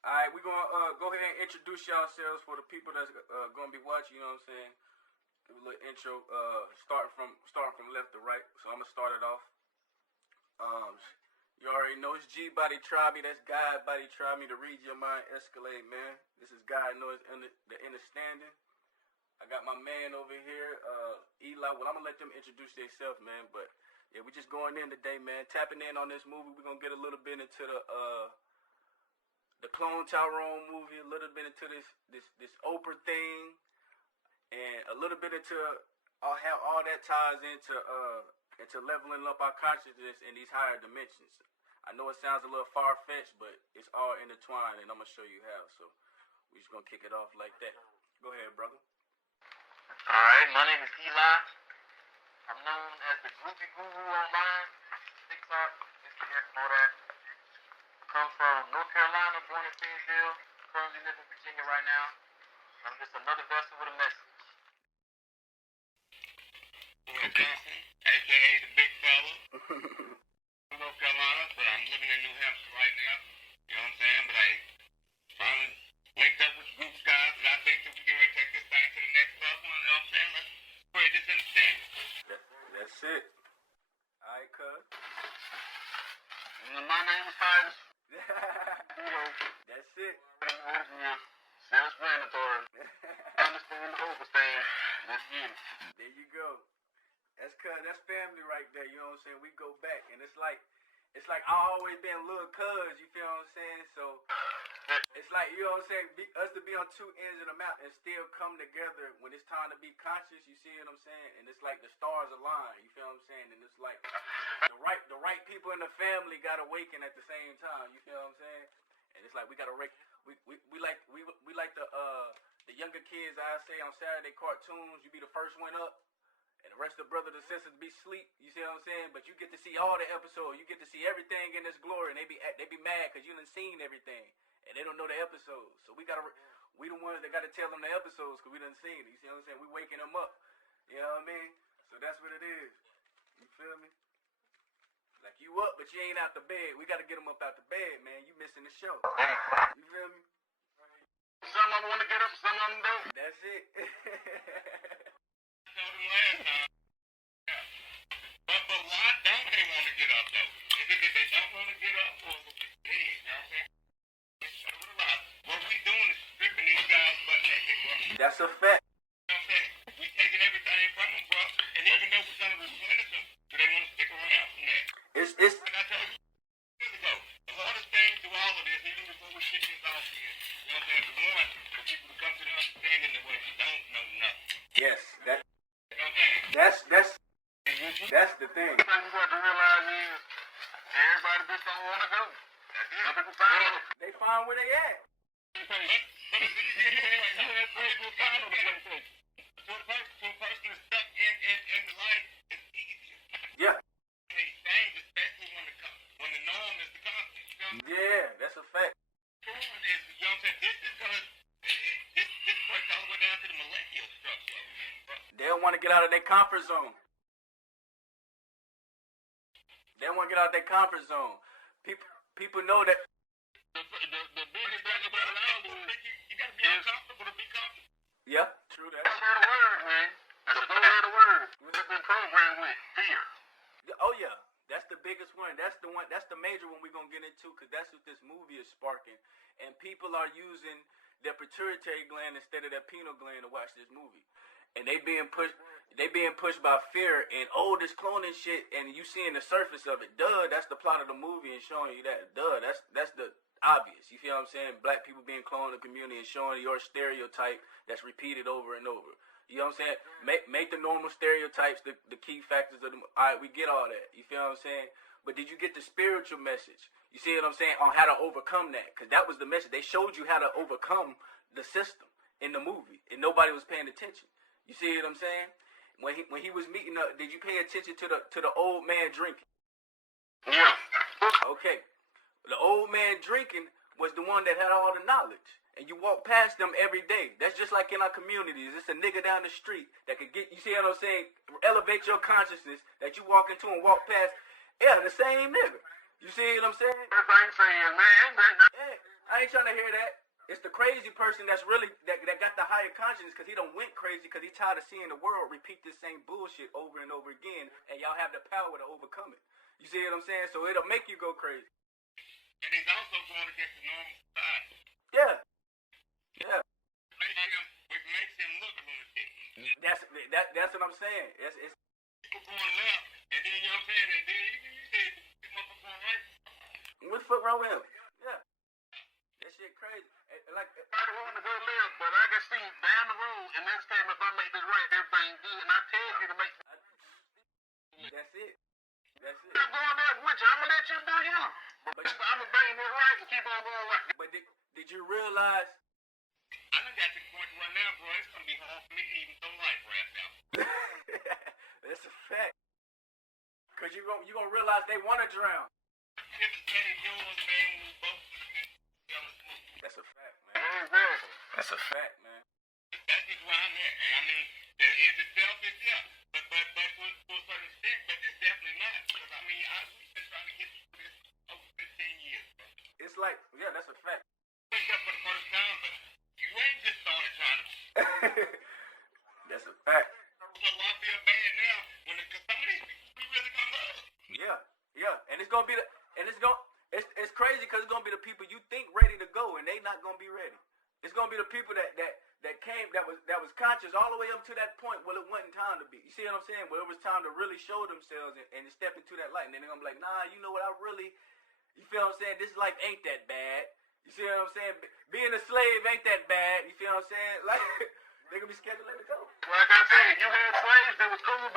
Alright, we're gonna go ahead and introduce yourselves for the people that's gonna be watching, you know what I'm saying? Give a little intro, starting from left to right. So I'm gonna start it off. You already know it's Gbody, TRYME, that's Gbody, TRYME, to read your mind, escalate, man. This is God knows the understanding. I got my man over here, Eli. Well, I'm gonna let them introduce themselves, man. But yeah, we just going in today, man. Tapping in on this movie. We're gonna get a little bit into the clone Tyrone movie, a little bit into this Oprah thing, and a little bit into how all that ties into leveling up our consciousness in these higher dimensions. I know it sounds a little far-fetched, but it's all intertwined, and I'm gonna show you how. So we're just gonna kick it off like that. Go ahead, brother. All right, my name is Eli. I'm known as the Groupie Guru online, TikTok, Instagram, all that. Come from North Carolina, born in Fayetteville, currently live in Virginia right now. I'm just another vessel with a message. Will Johnson, aka the Big Fella. North Carolina, but I'm living in New Hampshire right now. You know what I'm saying? But I finally linked up with group guys, and I think that we can really take this thing to the next level. And you know what I'm saying? Let's spread this understanding. That's it. Alright, cuz. My name is Titus. That's it. Self-explanatory. Understand the overstand. That's you. There you go. That's family right there. You know what I'm saying? We go back, and it's like I always been little cuz. You feel what I'm saying? So it's like, you know what I'm saying? Us to be on two ends of the mountain and still come together when it's time to be conscious. You see what I'm saying? And it's like the stars align. You feel what I'm saying? And it's like the right people in the family got awakened at the same time. You feel what I'm saying? And it's like we got to we like the younger kids. I say on Saturday cartoons, you be the first one up, and the rest of the brothers and sisters be asleep. You see what I'm saying? But you get to see all the episodes. You get to see everything in this glory, and they be mad because you done seen everything, and they don't know the episodes. So we the ones that got to tell them the episodes because we done seen it. You see what I'm saying? We waking them up. You know what I mean? So that's what it is. You feel me? Like, you up, but you ain't out the bed. We got to get them up out the bed, man. You missing the show. You feel me? Some of them want to get up, some of them don't. That's it. I told them last time. Yeah. But why don't they want to get up, though? Is it that they don't want to get up, or is it dead? You know what I'm saying? What we doing is stripping these guys butt naked, bro. That's a fact. You know what I'm saying? We taking everything from them, bro. And even though we're going to replenish them, do they want to stick around from that? It's like I told you years ago, the hardest thing through all of this, even before we kick this off here, you know what I'm saying? The one, for people to come to the understanding that what you don't know nothing. Yes, You know what I'm saying? that's the thing. The thing you got to realize is, everybody just don't want to go. Some people find it. They find where they at. But it's easy. You have to find them. To a person that's stuck in the life, it's easier. Yeah. They change, especially when the norm is the constant. You know what I'm saying? Yeah, that's a fact. You know what I'm saying? This breaks all the way down to the millennial structure. They don't want to get out of their comfort zone. They don't want to get out of their comfort zone. People know that. The biggest thing about it all is you got to be uncomfortable to be comfortable. Yeah, true that. That's the word, man. That's the word. We've been programmed with fear. Oh yeah, that's the biggest one. That's the major one we're gonna get into, because that's what this movie is sparking. And people are using their pituitary gland instead of their pineal gland to watch this movie. And they being pushed by fear and this cloning shit, and you seeing the surface of it. Duh, that's the plot of the movie and showing you that. Duh, that's the obvious. You feel what I'm saying? Black people being cloned in the community and showing your stereotype that's repeated over and over. You know what I'm saying? Make the normal stereotypes the key factors of the. All right, we get all that. You feel what I'm saying? But did you get the spiritual message? You see what I'm saying? On how to overcome that, because that was the message. They showed you how to overcome the system in the movie, and nobody was paying attention. You see what I'm saying? When he was meeting up, did you pay attention to the old man drinking? Yeah. Okay. The old man drinking was the one that had all the knowledge. And you walk past them every day. That's just like in our communities. It's a nigga down the street that could get, you see what I'm saying, elevate your consciousness, that you walk into and walk past. Yeah, the same nigga. You see what I'm saying? Everything saying, man, Hey, I ain't trying to hear that. It's the crazy person that's really that got the higher consciousness because he done went crazy because he tired of seeing the world repeat this same bullshit over and over again, and y'all have the power to overcome it. You see what I'm saying? So it'll make you go crazy. And he's also going against the normal society. Yeah. Yeah. Which makes him look lunatic. That's what I'm saying. It's people going left, and then you know what I'm saying, and then you say this motherfucker going right. what the fuck wrong with him? Yeah. That shit crazy. Like I don't want to go left, but I can see down the road, and next time if I make this right, everything good, and I tell you to make. That's it. That's it. I'm going there with you. I'm gonna let you do you. But I'm gonna bring this right and keep on going right. But did you realize? I done got to the point right now, bro. It's gonna be hard for me to even throw life right now. That's a fact. Cause you gonna realize they want to drown. That's a fact, man. Exactly. That's a fact, man. That's just where I'm at. I mean, is it selfish? Yeah. But to a certain extent, but it's definitely not. Because I mean, we've been trying to get through this over 15 years, bro. It's like, yeah, that's a fact. Wake up for the first time, but you ain't just started trying to. That's a fact. So I feel bad now when cause some of these people we really gonna love. Yeah, and it's gonna be it's crazy because it's gonna be the people you think ready to go and they not gonna be ready. It's gonna be the people that came that was conscious all the way up to that point where it wasn't time to be. You see what I'm saying? Where it was time to really show themselves and step into that light, and then they're gonna be like, nah, you know what? You feel what I'm saying? This life ain't that bad. You see what I'm saying? Being a slave ain't that bad. You feel what I'm saying? Like they gonna be scared to let it go. Like I said, you had slaves that was cool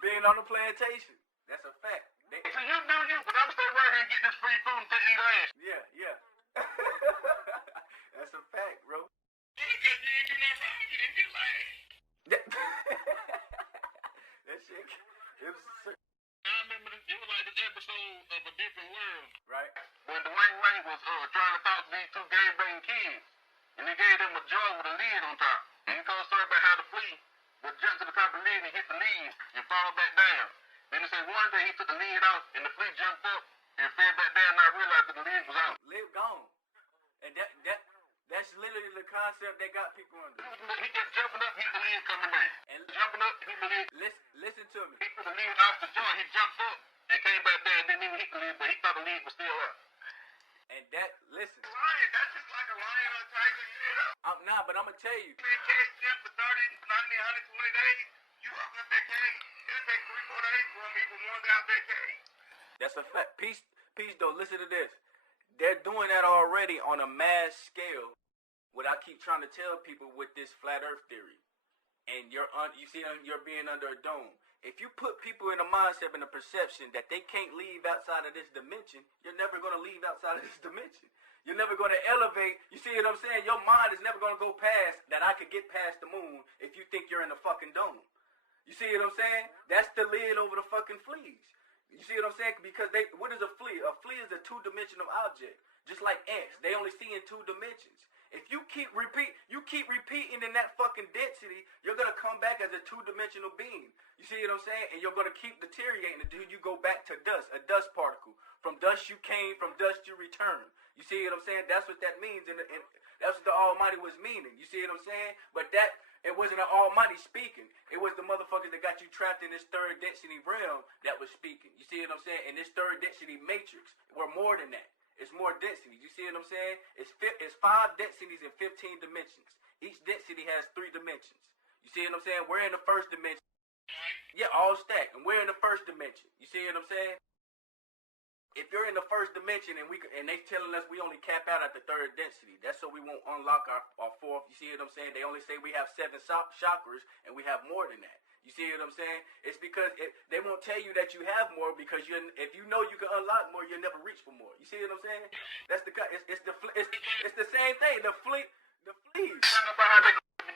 being on the plantation. That's a fact. So you do you, but I'm stay right here and get this free food and eat ass. Yeah. That's a fact, bro. Because you ain't do nothing wrong, you didn't get laid. That shit, it was. I remember it was like this episode of A Different World. Right. When Dwayne Wayne was trying to talk to these two game-banging kids. And they gave them a jar with a lid on top. And he told a story about how the flea would jump to the top of the lid and hit the lid and fall back down. Then he said one day he took the lid off and the flea jumped up and fell back down and I realized that the lid was out. Lid gone. And that's literally the concept that got people under. He kept jumping up, hit the lid coming down. And jumping up, hit the lid. Listen to me. He took the lid off the jar, he jumped up and came back down and didn't even hit the lid, but he thought the lid was still up. And listen. Lion, that's just like a lion or a tiger, you know? Nah, but I'm gonna tell you. Man, cage jump for 30, 90, 120 days. You open up that cage, it'll take 3-4 days for them to even wander out that cage. That's a fact. Peace though, listen to this. They're doing that already on a mass scale. What I keep trying to tell people with this flat earth theory. And you're being under a dome. If you put people in a mindset and a perception that they can't leave outside of this dimension, you're never going to leave outside of this dimension. You're never going to elevate. You see what I'm saying? Your mind is never going to go past that I could get past the moon if you think you're in the fucking dome. You see what I'm saying? That's the lid over the fucking fleas. You see what I'm saying? Because what is a flea? A flea is a two-dimensional object. Just like ants. They only see in 2 dimensions. If you keep repeating in that fucking density, you're going to come back as a 2-dimensional being. You see what I'm saying? And you're going to keep deteriorating until you go back to dust, a dust particle. From dust you came, from dust you return. You see what I'm saying? That's what that means. And that's what the Almighty was meaning. You see what I'm saying? But it wasn't an Almighty speaking. It was the motherfuckers that got you trapped in this 3rd density realm that was speaking. You see what I'm saying? In this 3rd density matrix, we're more than that. It's more density. You see what I'm saying? It's 5 densities in 15 dimensions. Each density has 3 dimensions. You see what I'm saying? We're in the 1st dimension. Yeah, all stacked. And we're in the 1st dimension. You see what I'm saying? If you're in the 1st dimension and they telling us we only cap out at the 3rd density, that's so we won't unlock our 4th. You see what I'm saying? They only say we have 7 chakras and we have more than that. You see what I'm saying? It's because they won't tell you that you have more because if you know you can unlock more, you'll never reach for more. You see what I'm saying? That's it's the same thing. The fleas.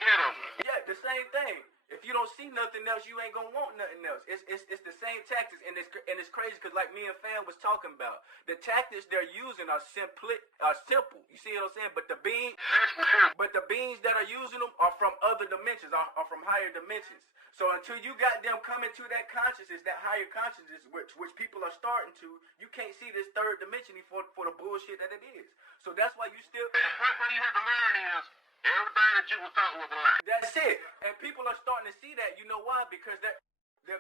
ghetto. Yeah, the same thing. If you don't see nothing else, you ain't gonna want nothing else. It's the same tactics, and it's crazy because like me and Fan was talking about, the tactics they're using are simple. You see what I'm saying? But the beings that are using them are from other dimensions, are from higher dimensions. So until you got them coming to that consciousness, that higher consciousness, which people are starting to, you can't see this third dimension for the bullshit that it is. So that's why you still. The first thing you have to learn is everything that you were taught was a lie. That's it. And people are starting to see that. You know why? Because they're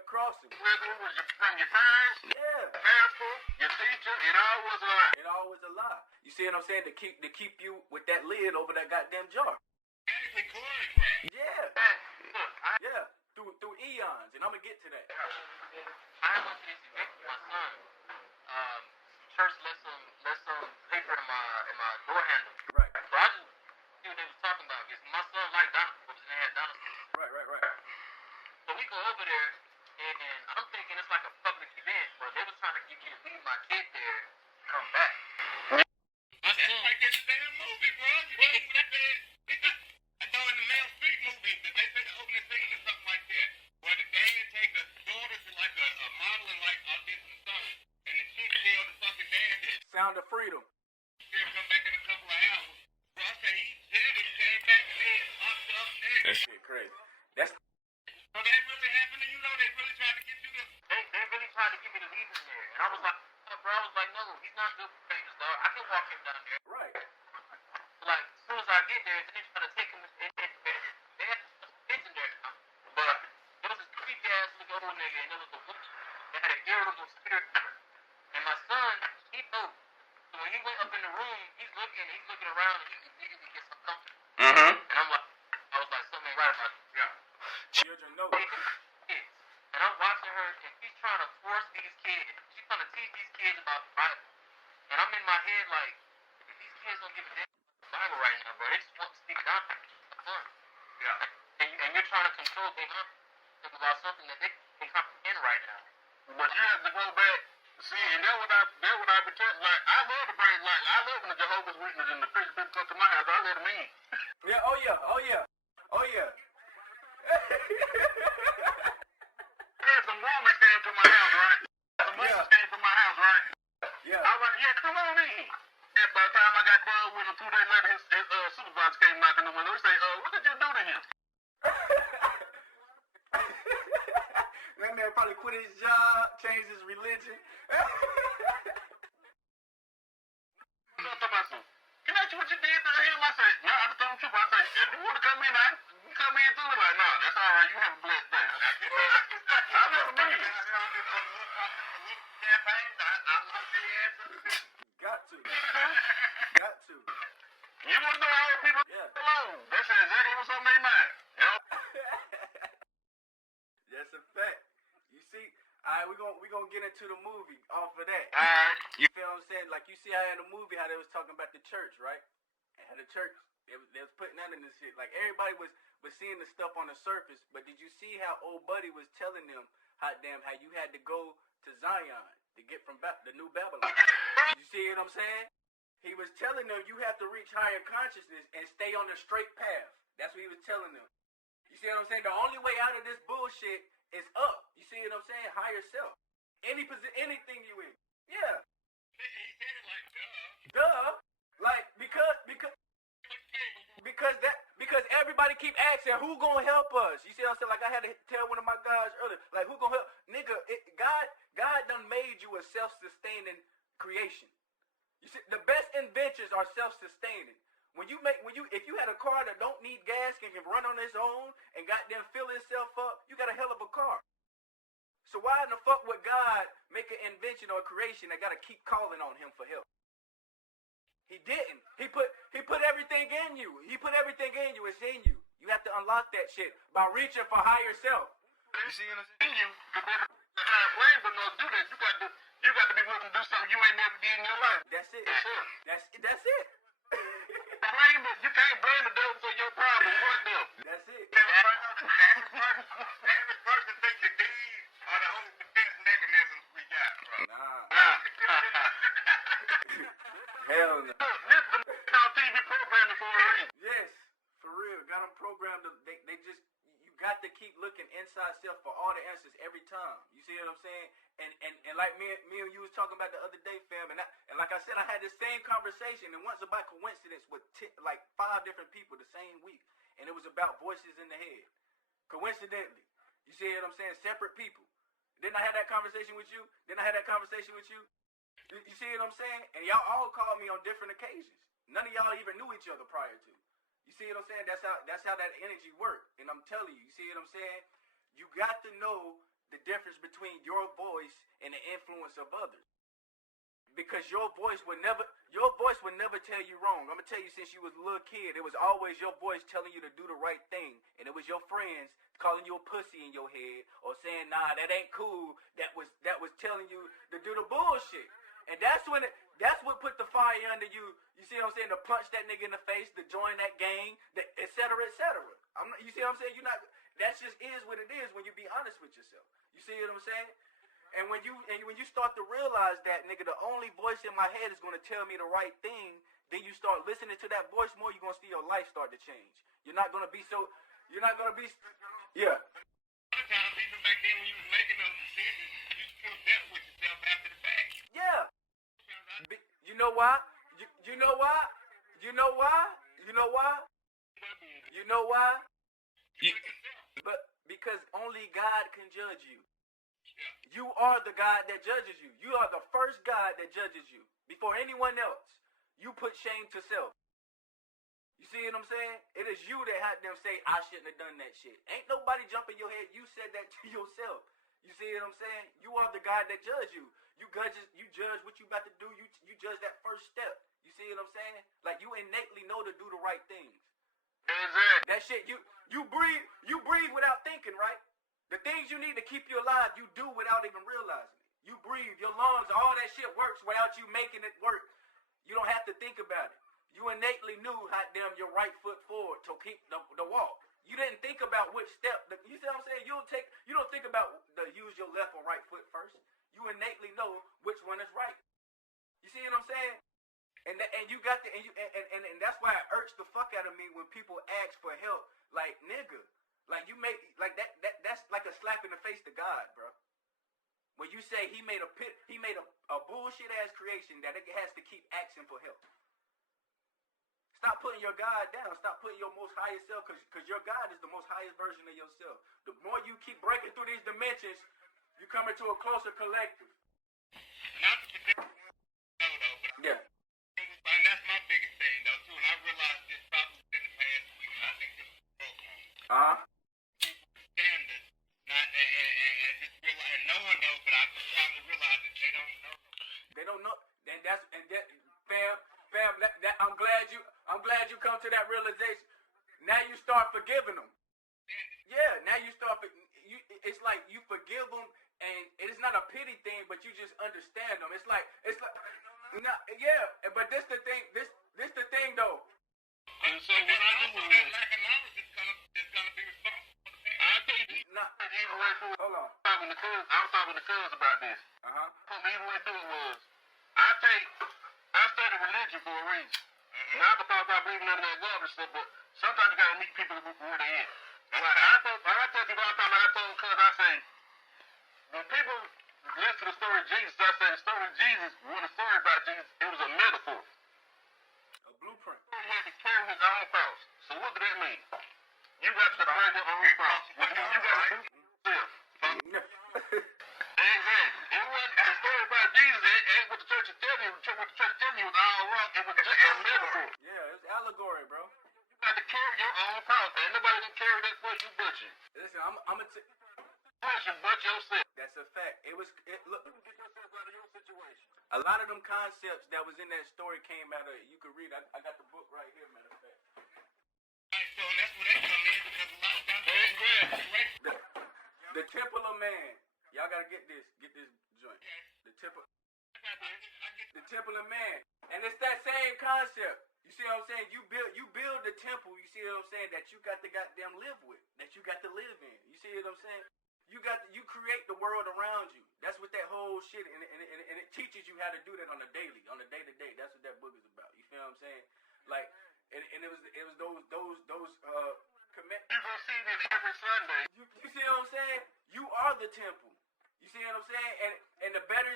crossing. Whether it was from your parents, Yeah. pastor, your teacher, it all was a lie. It all was a lie. You see what I'm saying? To keep you with that lid over that goddamn jar. Actually choreographed. Yeah. Look, Yeah. Through eons, and I'm gonna get to that. I went to this event with my son. Church left some paper in my door handle. Right. So I just see what they was talking about because my son liked dinosaurs and they had dinosaurs. Right. So we go over there and I'm thinking it's like a public event, but they was trying to get me to leave my kid there and come back. That's like in the damn movie, bro. I know in the Mel Street movie that they say the opening scene or something like that, where the dad take the daughter to like a model and like audition or something, and the chick tell the fucking dad that Sound of freedom. she'll come back in a couple of hours. Bro, I said he said it, came back and then popped up there. That shit crazy. That's. So that really happened, and you know they really tried to get you to. They really tried to get me to leave him there, and I was like, bro, I was like, no, he's not good for strangers, dog. I can walk him down there. Right. Like, as soon as I get there, they try to take him and they had kids in there now. But there was this creepy ass little old nigga, and there was a witch that had an irritable spirit. And my son, he knew. So when he went up in the room, he's looking around, and he immediately gets uncomfortable. Mm-hmm. And I was like, something ain't right about this. Yeah. Children know. Kids. And I'm watching her, and she's trying to force these kids. She's trying to teach these kids about the Bible. And I'm in my head like, if these kids don't give a damn Bible right now, bro, they just want to speak down. Yeah. And you're trying to control their mind about something that they can comprehend right now. But you have to go back. See, and that's what I pretend. Like, I love to bring, like, I love when the Jehovah's Witnesses and the Christian people come to my house. I love them in. Yeah. Oh yeah. There's some woman came to my house, right? Some woman came to my house, right? Yeah. I was like, yeah, come on in. And by the time I got done with him 2 days later, his supervisor came knocking on the window. He say, what did you do to him? That man probably quit his job, changed his religion. Can I ask you what you did to him? I said, no, I told him. I said, if you want to come in, you come in through it. Like, no, that's all right. You have a blessed day. I never mean it. Got to. You want to know how people alone? That's exactly what's on their mind. That's a fact. You see, alright, we gonna get into the movie off of that. Alright. You feel what I'm saying? Like you see how in the movie how they was talking about the church, right? And how the church they was putting that in this shit. Like everybody was seeing the stuff on the surface, but did you see how old Gbody was telling them how you had to go to Zion to get from the new Babylon? You see what I'm saying? He was telling them you have to reach higher consciousness and stay on the straight path. That's what he was telling them. You see what I'm saying? The only way out of this bullshit is up. You see what I'm saying? Higher self. Anything you in. Yeah. He said it like, Duh. Like because everybody keep asking who gonna help us. You see what I'm saying? Like I had to tell one of my guys earlier. Like who gonna help? Nigga, God done made you a self-sustaining creation. You see, the best inventions are self-sustaining. If you had a car that don't need gas and can run on its own and goddamn fill itself up, you got a hell of a car. So why in the fuck would God make an invention or a creation that gotta keep calling on him for help? He didn't. He put everything in you. He put everything in you. It's in you. You have to unlock that shit by reaching for higher self. You see what I'm saying? The higher plane, but no, do that. You got to be willing to do something you ain't never did in your life. That's it. Sure. That's it. You can't blame the devil for your problem. What devil? That's it. The average person thinks that these are the only defense mechanisms we got, bro. Nah. Hell no. This is our TV programming for a reason. Yes, for real. Got them programmed to got to keep looking inside self for all the answers every time. You see what I'm saying? And like me and you was talking about the other day, fam, and like I said, I had this same conversation, and once by coincidence with like 5 different people the same week, and it was about voices in the head. Coincidentally, you see what I'm saying? Separate people. Didn't I have that conversation with you? You see what I'm saying? And y'all all called me on different occasions. None of y'all even knew each other prior to. You see what I'm saying? That's how that energy works. And I'm telling you, you see what I'm saying? You got to know the difference between your voice and the influence of others. Because your voice would never tell you wrong. I'm gonna tell you, since you was a little kid, it was always your voice telling you to do the right thing, and it was your friends calling you a pussy in your head or saying, nah, that ain't cool. That was telling you to do the bullshit. And that's what put the fire under you. You see what I'm saying? To punch that nigga in the face, to join that gang, et cetera, et cetera. You see what I'm saying? That just is what it is when you be honest with yourself. You see what I'm saying? And when you start to realize that, nigga, the only voice in my head is gonna tell me the right thing, then you start listening to that voice more, you're gonna see your life start to change. You're not gonna be yeah. Sometimes even back then when you was making those decisions, you still dealt with yourself after the fact. Yeah. You know why? You know why? You know why? You know why? You know why? But because only God can judge you. You are the God that judges you. You are the first God that judges you before anyone else. You put shame to self. You see what I'm saying? It is you that had them say, I shouldn't have done that shit. Ain't nobody jumping your head. You said that to yourself. You see what I'm saying? You are the God that judges you. You judge what you about to do. You judge that first step. You see what I'm saying? Like, you innately know to do the right things. Exactly. That shit, you breathe without thinking, right? The things you need to keep you alive, you do without even realizing it. You breathe, your lungs, all that shit works without you making it work. You don't have to think about it. You innately knew, hot damn, your right foot forward to keep the walk. You didn't think about which step. You see what I'm saying? You don't think about use your left or right foot first. You innately know which one is right. You see what I'm saying? And you got the and that's why it irks the fuck out of me when people ask for help. Like, nigga, like you make like that's like a slap in the face to God, bro. When you say he made a bullshit ass creation that it has to keep asking for help. Stop putting your God down. Stop putting your most highest self, because your God is the most highest version of yourself. The more you keep breaking through these dimensions, you come into a closer collective. Yeah. And that's my biggest thing, though, too. And I realized this probably in the past week. I think this was program. Standards, and just realize, and no one knows, but I finally realized that they don't know. They don't know. Fam, I'm glad you come to that realization. Now you start forgiving them. Yeah, now you start. It's like you forgive them, and it's not a pity thing, but you just understand them. It's like. No, yeah, but this the thing. This the thing though. And so what I do is that lack of knowledge is gonna be responsible for the past. I tell you, even way through it. Hold on. I was talking to Cuz about this. Even way through it was, I studied religion for a reason. Not because I believe none of that garbage stuff, but sometimes you gotta meet people where they at. I tell people all the time, I told Cuz, I say, when people listen to the story of Jesus, I say the story of Jesus wasn't a story about Jesus, it was a metaphor. A blueprint. He had to carry his own cross. So what does that mean? You got to carry your own cross. You got to do yourself. Exactly. It wasn't the story about Jesus. It ain't what the church is telling you. What the church is telling you was all wrong. It was just a metaphor. Yeah, it's allegory, bro. You got to carry your own cross. Ain't nobody gonna carry that for you but you. Listen, I'm gonna but yourself. That's a fact. Look. You get yourself out of your situation. A lot of them concepts that was in that story came out of. You can read. I got the book right here, matter of fact. Right, so that's where they come in, because a lot of times the Temple of Man. Y'all gotta get this joint. The Temple of Man, and it's that same concept. You see what I'm saying? You build the temple. You see what I'm saying? That you got to goddamn live with. That you got to live in. You see what I'm saying? You create the world around you. That's what that whole shit, and it teaches you how to do that on a day-to-day. That's what that book is about. You feel what I'm saying? Like, and it was those You gonna see this every Sunday. You see what I'm saying? You are the temple. You see what I'm saying? And the better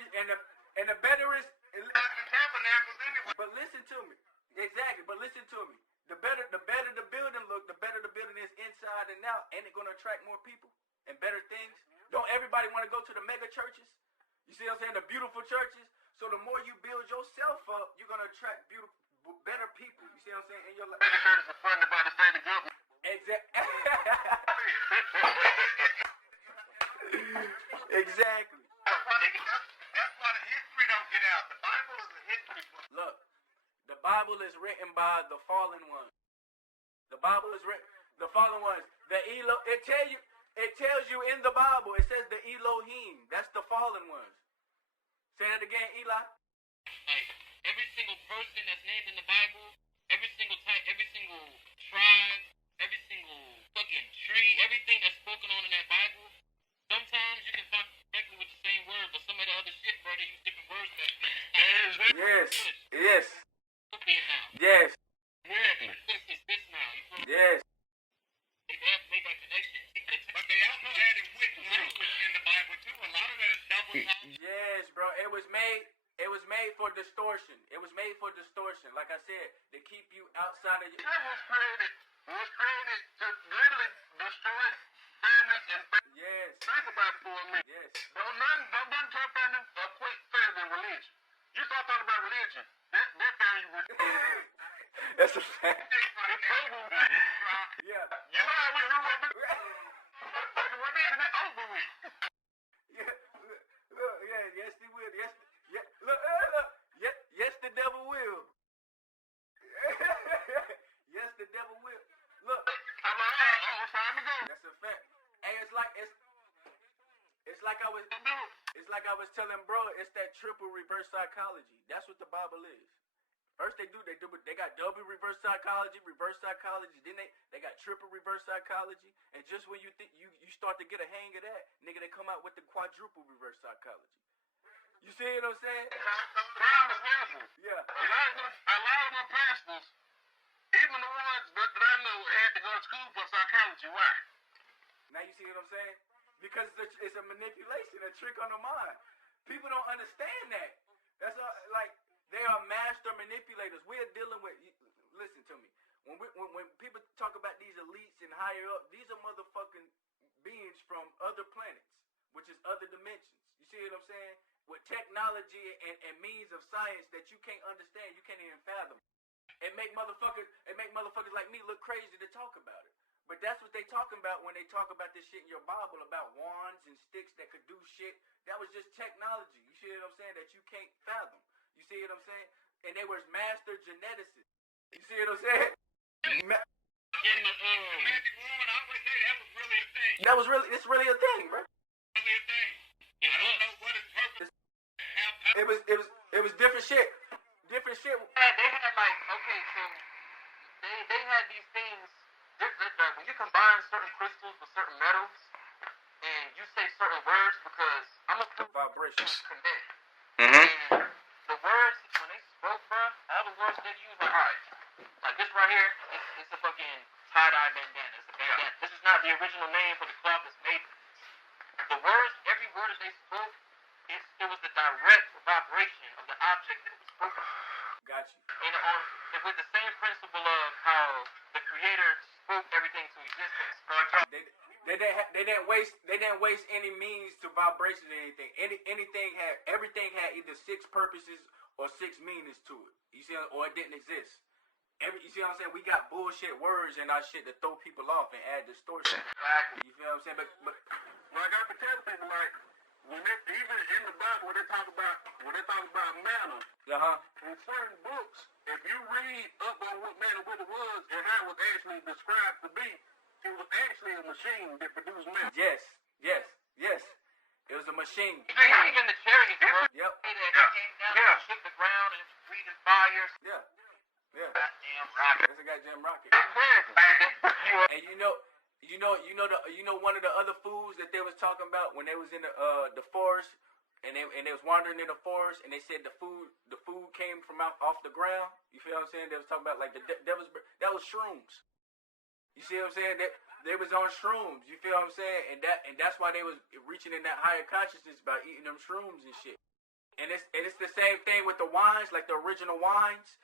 is Tabernacles anyway. but listen to me. Exactly, but listen to me. The better the building look, the better the building is inside and out, and it's gonna attract more people and better things. Don't everybody want to go to the mega churches? You see what I'm saying? The beautiful churches. So the more you build yourself up, you're gonna attract better people. You see what I'm saying? In your life. Mega churches are funded by the state government. Exactly. Exactly. That's why the history don't get out. The Bible is a history book. Look, the Bible is written by the fallen ones. The Bible is written, the fallen ones. It tells you in the Bible. It says the Elohim. That's the fallen ones. Say that again, Eli. Like every single person that's named in the Bible, every single type, every single tribe, every single fucking tree, everything that's spoken on in that Bible. Sometimes you can find directly with the same word, but some of the other shit, bro, they use different words back then. Yes. Yes. Now. Yes. This now. You feel me? Yes. They have to make that connection. But they also added with language in the Bible too. A lot of that is double talk. Yes, bro. It was made for distortion. It was made for distortion. Like I said, to keep you outside of your. It was created to literally destroy families and Yes. think about it for a minute. Yes. Don't none talk about them quick further than religion. You start talking about religion. That family was That's a fact. Yeah. You know how we do it? What is it over with? Yeah. Look, yeah, yes, he will. Yes, yeah. Look. Yes, the devil will. Yes, the devil will. Look. I'm like, oh, time to go. That's a fact. Hey, it's like I was telling bro, it's that triple reverse psychology. That's what the Bible is. First they got double reverse psychology, then they got triple reverse psychology, and just when you think you start to get a hang of that, nigga, they come out with the quadruple reverse psychology. You see what I'm saying? Prime example. Yeah. A lot of my pastors, even the ones that I know had to go to school for psychology. Why? Now you see what I'm saying? Because it's a manipulation, a trick on the mind. People don't understand that. That's all, like, they are master manipulators. We're dealing with, listen to me. When people talk about these elites and higher up, these are motherfucking beings from other planets, which is other dimensions. You see what I'm saying? With technology and means of science that you can't understand, you can't even fathom. It make motherfuckers like me look crazy to talk about it. But that's what they talking about when they talk about this shit in your Bible about wands and sticks that could do shit. That was just technology. You see what I'm saying? That you can't fathom. You see what I'm saying? And they were master geneticists. You see what I'm saying? In the magic wand, I always say that was really a thing. It's really a thing, bro. Really a thing. I don't know what its purpose. It was different shit. Different shit. They had like, okay, so they had these things. When you combine certain crystals with certain metals, and you say certain words, because I'm a vibrations connect. Mm-hmm. And the words when they spoke, bro, all the words they use are alright. Like this right here, it's a fucking tie-dye bandana. It's a bandana. This is not the original name for the cloth that's made. The words, every word that they spoke, it was the direct vibration of the object that was spoken. Got you. And with the same principle of how the Creator spoke everything to existence. They didn't waste any means to vibration or anything. Everything had either 6 purposes or 6 meanings to it. You see, or it didn't exist. You see what I'm saying? We got bullshit words in our shit to throw people off and add distortion. Exactly. You feel what I'm saying? But well, I got to tell people, like, even in the Bible when they talk about manna, in certain books, if you read up on what manna really was and how it was actually described to be, it was actually a machine that produced manna. Yes. It was a machine. Even the chariots, bro. Yep. They came down and shook the ground and breathing fire. Yeah. Goddamn rocket. That's a goddamn rocket. Exactly. And you know one of the other foods that they was talking about when they was in the forest and they was wandering in the forest and they said the food came from off the ground. You feel what I'm saying? They was talking about like that was shrooms. You see what I'm saying? That they was on shrooms. You feel what I'm saying? And that's why they was reaching in that higher consciousness by eating them shrooms and shit. And it's the same thing with the wines, like the original wines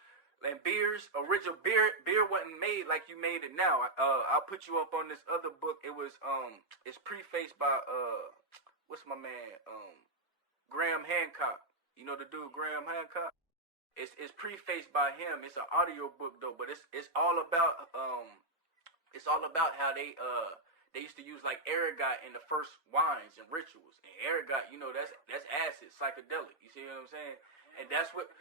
and beers. Original beer wasn't made like you made it now. I'll put you up on this other book. It was it's prefaced by what's my man Graham Hancock. You know the dude Graham Hancock? It's prefaced by him. It's an audio book though, but it's all about how they used to use like ergot in the first wines and rituals. And ergot, you know, that's acid, psychedelic. You see what I'm saying? And that's what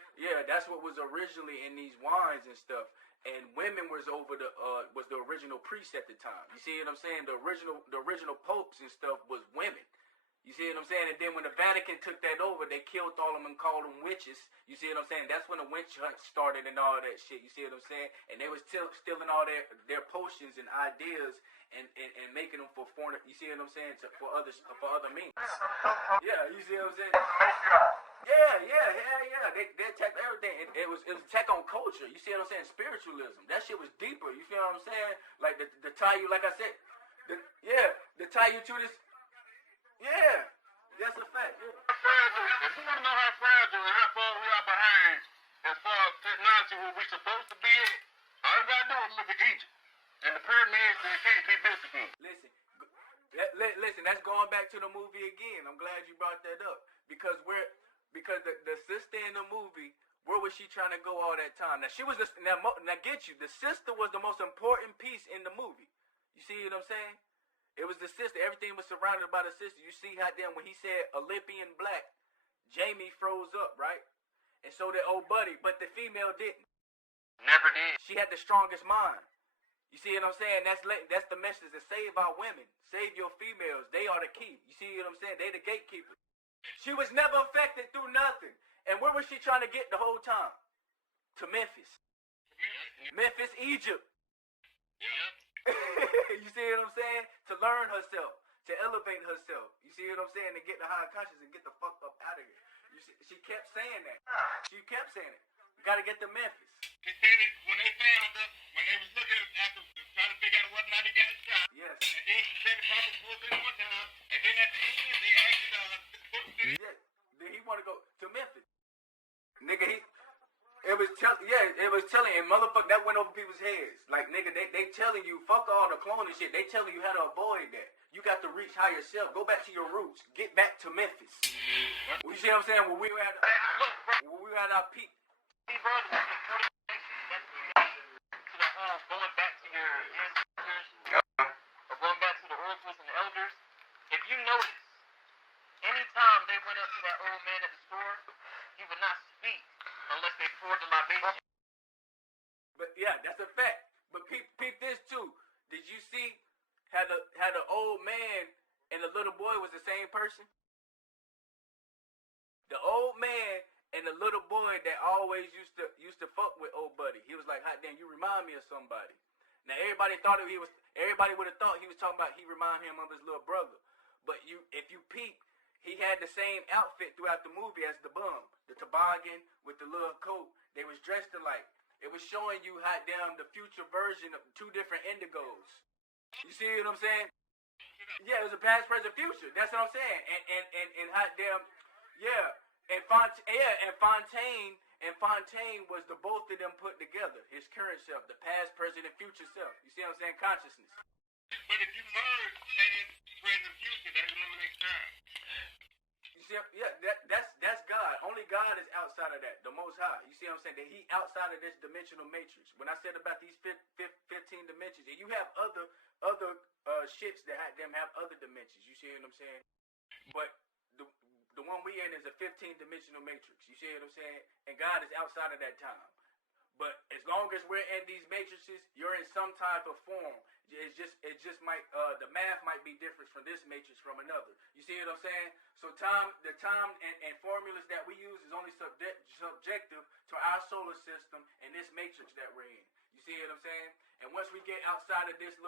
was originally in these wines and stuff. And women was the original priest at the time. You see what I'm saying? The original popes and stuff was women. You see what I'm saying? And then when the Vatican took that over, they killed all of them and called them witches. You see what I'm saying? That's when the witch hunt started and all that shit. You see what I'm saying? And they was stealing all their potions and ideas and making them for foreign. You see what I'm saying? For other means. Yeah, you see what I'm saying? Yeah. They attacked everything. It was attack on culture. You see what I'm saying? Spiritualism. That shit was deeper. You feel what I'm saying? Like the tie you, like I said, the tie you to this. Yeah, that's a fact. Yeah. If you want to know how fragile and how far we are behind as far as technology where we're supposed to be at, all you gotta do is look at Egypt. And the pyramids, they can't be built again. Listen, that's going back to the movie again. I'm glad you brought that up. Because the sister in the movie, where was she trying to go all that time? Now, now get you, the sister was the most important piece in the movie. You see what I'm saying? It was the sister. Everything was surrounded by the sister. You see how then when he said Olympian black, Jamie froze up, right? And so did old buddy, but the female didn't. Never did. She had the strongest mind. You see what I'm saying? That's the message to save our women. Save your females. They are the key. You see what I'm saying? They the gatekeepers. She was never affected through nothing. And where was she trying to get the whole time? To Memphis. Memphis, Egypt. Yep. You see what I'm saying? To learn herself, to elevate herself. You see what I'm saying? To get the higher conscious and get the fuck up out of here. She kept saying that. She kept saying it. You gotta get to Memphis. She said it when they found her, when they was looking after trying to figure out whether or not he got shot. Yes. And then she said it probably one time. And then at the end, they asked yeah. Then he wanna go to Memphis. Nigga, it was telling, and motherfucker, that went over people's heads. Like, nigga, they telling you, fuck all the cloning shit. They telling you how to avoid that. You got to reach higher self. Go back to your roots. Get back to Memphis. You see what I'm saying? When we were at our peak. going back to your ancestors, or going back to the oracles and the elders, if you notice, anytime they went up to that old man at the store, he would not speak unless they poured the libation. But yeah, that's a fact. But peep this too. Did you see how the old man and the little boy was the same person? The old man and the little boy that always used to fuck with old buddy. He was like, hot damn, you remind me of somebody. Now everybody would have thought he was talking about he reminded him of his little brother. But if you peep, he had the same outfit throughout the movie as the bum. The toboggan with the little coat. They was dressed alike. It was showing you hot damn the future version of two different indigos. You see what I'm saying? Yeah, it was a past, present, future. That's what I'm saying. And hot damn, yeah. And Fontaine was the both of them put together. His current self, the past, present, and future self. You see what I'm saying? Consciousness. But if you merge past, present, future, that eliminates time. You see, yeah, that's God. Only God is outside of that, the Most High. You see what I'm saying? That He outside of this dimensional matrix. When I said about these 15 dimensions, and you have other shits that have other dimensions. You see what I'm saying? But the one we in is a 15-dimensional matrix. You see what I'm saying? And God is outside of that time. But as long as we're in these matrices, you're in some type of form. It just might the math might be different from this matrix from another. You see what I'm saying? So the time and formulas that we use is only subjective to our solar system and this matrix that we're in. You see what I'm saying? And once we get outside of this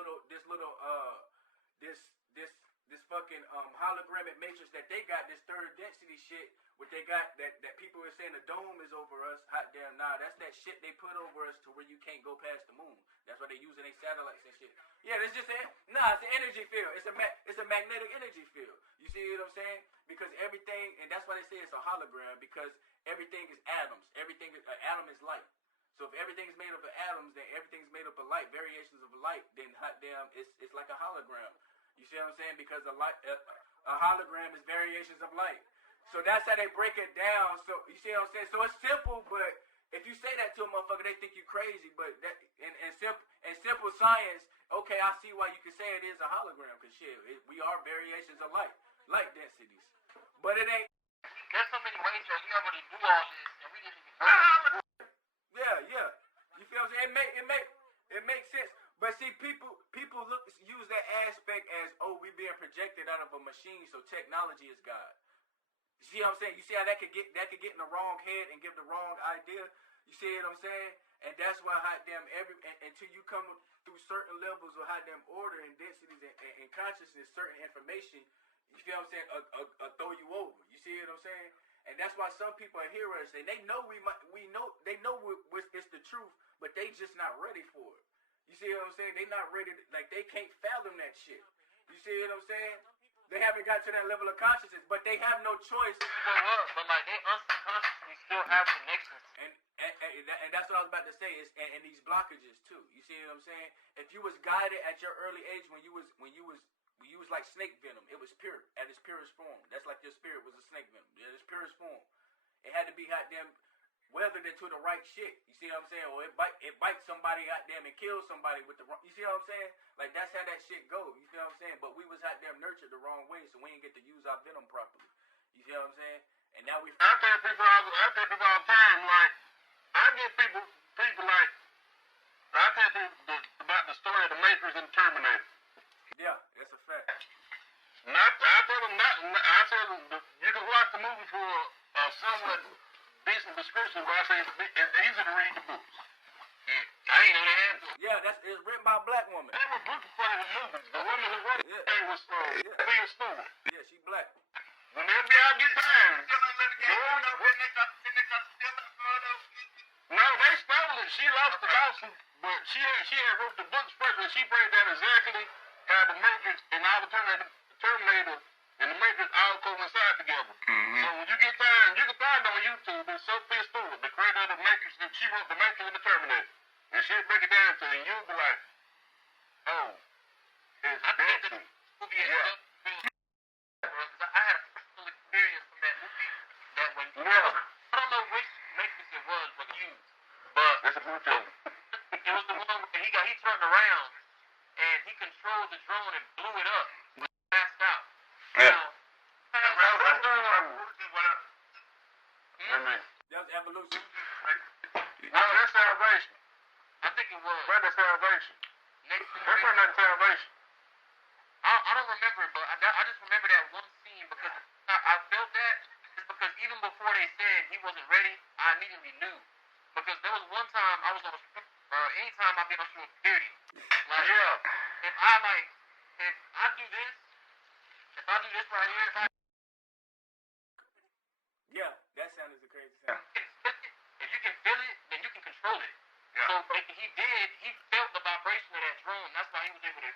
fucking hologramic matrix that they got, this third density shit, what they got that people are saying the a dome is over us. Hot damn, nah, that's that shit they put over us to where you can't go past the moon. That's why they using their satellites and shit. Yeah, it's just it's an energy field. It's a magnetic energy field. You see what I'm saying? Because everything, and that's why they say it's a hologram, because everything is atoms. Everything is, an atom is light. So if everything is made up of atoms, then everything's made up of light, variations of light. Then hot damn, it's like a hologram. You see what I'm saying? Because a hologram is variations of light. So that's how they break it down. So you see what I'm saying? So it's simple, but if you say that to a motherfucker, they think you crazy. But that in simple science, okay, I see why you can say it is a hologram. Cause shit, we are variations of light densities. But it ain't. There's so many ways that we already do all this, and we didn't even know. Yeah. You feel what I'm saying? It makes sense. But see, people use that aspect as, oh, we being projected out of a machine, so technology is God. You see what I'm saying? You see how that could get in the wrong head and give the wrong idea? You see what I'm saying? And that's why hot damn until you come through certain levels of hot damn order and densities and consciousness, certain information, you feel what I'm saying, throw you over. You see what I'm saying? And that's why some people are hearers and they know it's the truth, but they just not ready for it. You see what I'm saying? They not ready they can't fathom that shit. You see what I'm saying? They haven't got to that level of consciousness, but they have no choice. But they unconsciously still have connections. And that's what I was about to say, and these blockages too. You see what I'm saying? If you was guided at your early age when you was like snake venom, it was pure at its purest form. That's like your spirit was a snake venom at its purest form. It had to be goddamn weathered into the right shit. You see what I'm saying? Or it bites somebody goddamn and kills somebody with the wrong. You see what I'm saying? Like that's how that shit go. You see what I'm saying? But we was goddamn nurtured the wrong way, so we didn't get to use our venom properly. You see what I'm saying? And now we. I tell people all the time, like I get people like I tell people about the story of the Matrix and the Terminator. Yeah, that's a fact. I tell them you can watch the movie for a somewhat decent description, but I say it's easy to read the books. I ain't know that. Yeah, it's written by a black woman. They were books before they were movies. The woman who wrote it was Phil Stewart. Yeah, she black. Whenever y'all get time, no, they stole it. She lost the lawsuit, but she had wrote the books first, and she break down exactly how the Matrix and all the Terminator and the Matrix all coincide together. Mm-hmm. So when you get time, you can find it on YouTube. It's Sophia Stewart, the creator of the Matrix, and she wrote the Matrix and the Terminator. And she'll break it down to you, and you'll be like, oh, it's dancing. Yeah. I had a personal experience from that movie that when I don't know which Matrix it was, but that's a good film. It was the one where he turned around and he controlled the drone and blew it up. Passed out. Yeah. That was evolution. No, that's salvation. I think it was. That's salvation. That's not salvation. I don't remember it, but I just remember that one scene because I felt that. It's because even before they said he wasn't ready, I immediately knew. Because there was one time I was on anytime I've been on security. Like, if I do this right here, yeah, that sound is a crazy sound. If you can feel it, then you can control it. Yeah. So he felt the vibration of that drone. That's why he was able to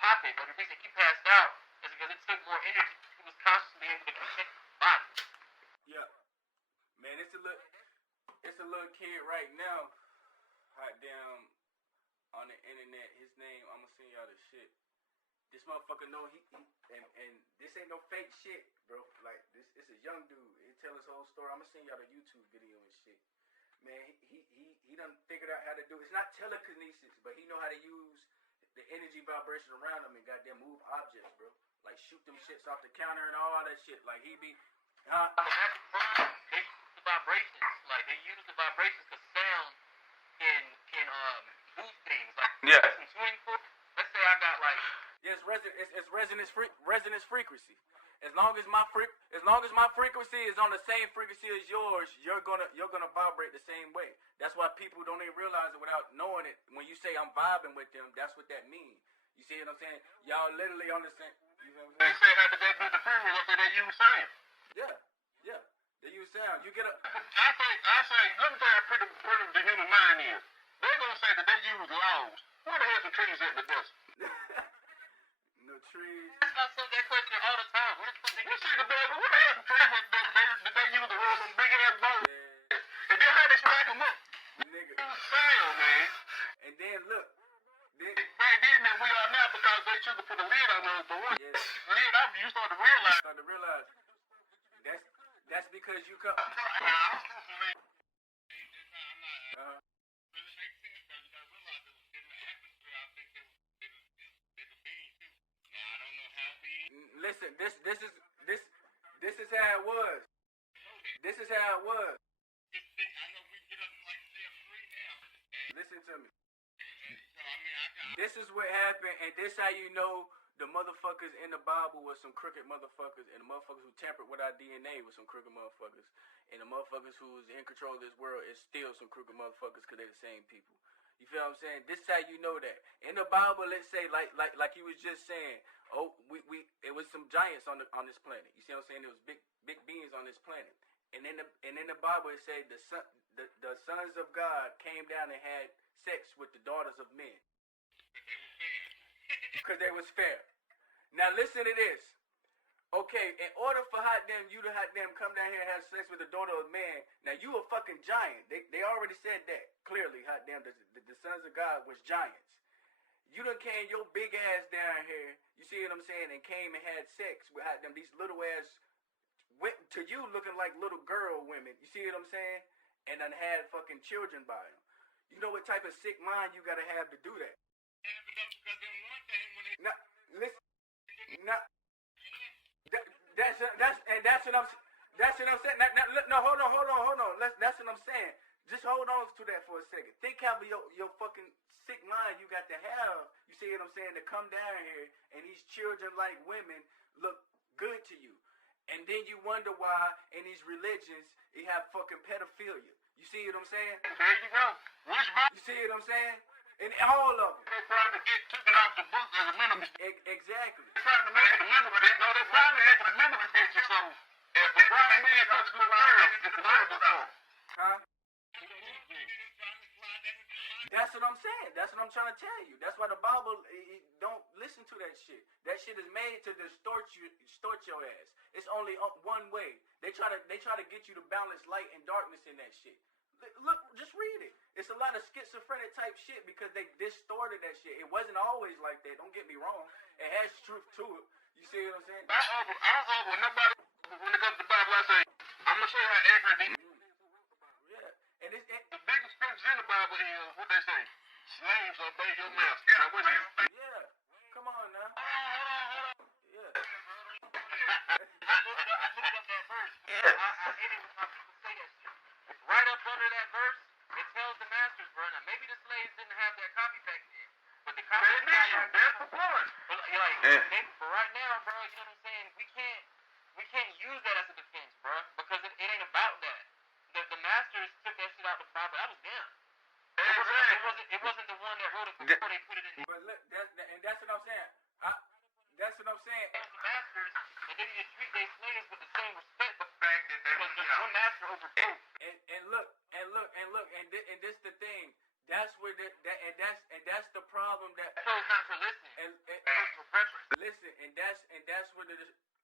pop it. But the reason he passed out is because it took more energy. He was constantly able to protect his body. Yeah. Man, it's a little kid right now, hot damn, on the internet. His name, I'm gonna send y'all the shit. This motherfucker know and this ain't no fake shit, bro. Like this, it's a young dude. He tell his whole story. I'm gonna send y'all the YouTube video and shit. Man, he done figured out how to do. It's not telekinesis, but he know how to use the energy vibration around him and goddamn move objects, bro. Like shoot them shits off the counter and all that shit. Like he be, They use the vibrations. Like they use the vibrations because sound can boost things. Like some swing foot. Let's say I got like. Yeah, it's resonance frequency. As long as my frequency is on the same frequency as yours, you're gonna vibrate the same way. That's why people don't even realize it without knowing it. When you say I'm vibing with them, that's what that means. You see what I'm saying? Y'all literally on the same. You know what I'm saying? They say how did they do the pyramid? They say they use science. Yeah. They use sound. You get a. I say, let me tell you how pretty the human mind is. They're gonna say that they use laws. Where the hell some trees at in the desert? No trees. That's myself that question all the time. What the fuck they You see the desert? Where the hell some trees at they use to roll them big ass boats? Yeah. And then how they stack them up? Nigga. Sound, man. And then look. Back then than we are now because they took to put a lid on us. But once Yeah. the lid off, you start to realize. Start to realize that's because you come. Listen, this is how it was. This is how it was. Listen to me. This is what happened, and this how you know the motherfuckers in the Bible was some crooked motherfuckers, and the motherfuckers who tampered with our DNA was some crooked motherfuckers, and the motherfuckers who's in control of this world is still some crooked motherfuckers because they're the same people. You feel what I'm saying? This is how you know that. In the Bible, let's say, like you was just saying, it was some giants on this planet. You see what I'm saying? There was big beings on this planet. And in the Bible, it said the sons of God came down and had sex with the daughters of men. Because they was fair. Now listen to this. Okay, in order for you to come down here and have sex with the daughter of man, now you a fucking giant. They already said that clearly. The sons of God was giants. You done came your big ass down here. You see what I'm saying? And came and had sex with these little ass, to you looking like little girl women. You see what I'm saying? And done had fucking children by them. You know what type of sick mind you gotta have to do that? Now, listen. Now, that's what I'm saying. No, hold on. That's what I'm saying. Just hold on to that for a second. Think how your fucking sick mind you got to have. You see what I'm saying? To come down here and these children like women look good to you, and then you wonder why in these religions they have fucking pedophilia. You see what I'm saying? There you go. You see what I'm saying? In all of them. They're trying to get taken off the book as a minimum. Exactly. They're trying to make it a minimum. No, they're trying to make it a minimum condition. So if the grown man touches the girl, it's a minimum song. Huh? That's what I'm saying. That's what I'm trying to tell you. That's why the Bible don't listen to that shit. That shit is made to distort your ass. It's only one way. They try to get you to balance light and darkness in that shit. Look, just read it. It's a lot of schizophrenic type shit because they distorted that shit. It wasn't always like that. Don't get me wrong. It has truth to it. You see what I'm saying? I don't over nobody. When it comes to the Bible, I say, I'm going to show you how accurate these. Yeah. And the biggest scriptures in the Bible is what they say. Slaves obey your master. Now, what is it? Yeah. Come on now. Yeah. I looked up that verse. I hate it when my people say that shit. Right up under that verse, it tells the masters, bro. Now, maybe the slaves didn't have that copy back then, but the copy That's the point. But right now, bro, you know what I'm saying? We can't use that as a defense, bro, because it ain't about that. The masters took that shit out the Bible. That was them. It wasn't the one that wrote it before they put it in. But look, that's what I'm saying. That's what I'm saying. The masters, and they didn't treat their slaves with the same respect, the fact that they was just one master over two. And look, and this the thing. That's where that's the problem that. Chose not to listen. And for preference. Listen, and that's where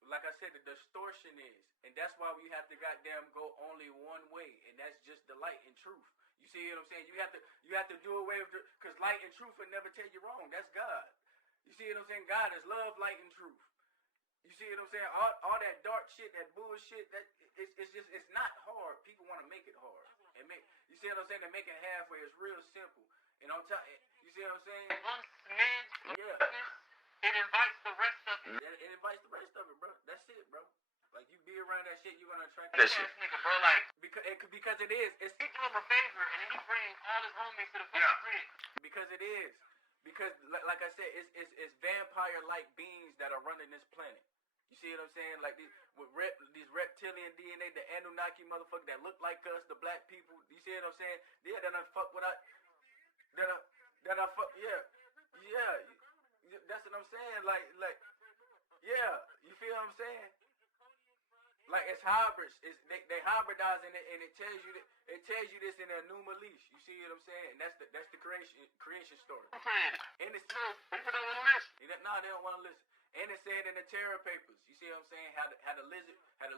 like I said, the distortion is, and that's why we have to goddamn go only one way, and that's just the light and truth. You see what I'm saying? You have to do away with because light and truth will never tell you wrong. That's God. You see what I'm saying? God is love, light, and truth. You see what I'm saying? All that dark shit, that bullshit, it's not hard. People want to make it hard. You see what I'm saying? They make it halfway. It's real simple. And on top, you see what I'm saying? One smidge of goodness, it invites the rest of it. It invites the rest of it, bro. That's it, bro. Like you be around that shit, you're gonna attract that shit. Nigga, bro, like because it is. It's he do him a favor and then he brings all his homies to the fucking crib. Because it is. Because like I said, it's vampire-like beings that are running this planet. You see what I'm saying? Like these reptilian DNA, the Anunnaki motherfuckers that look like us, the black people. You see what I'm saying? Yeah, that I fuck with I. That I fuck. Yeah. That's what I'm saying. Like. Yeah. You feel what I'm saying? like it's hybrids. They hybridize and it tells you this in the Enuma Elish. You see what I'm saying? And that's the creation story. And it's people don't want to listen. No, they don't want to listen. And it said in the Terror Papers. You see what I'm saying? How the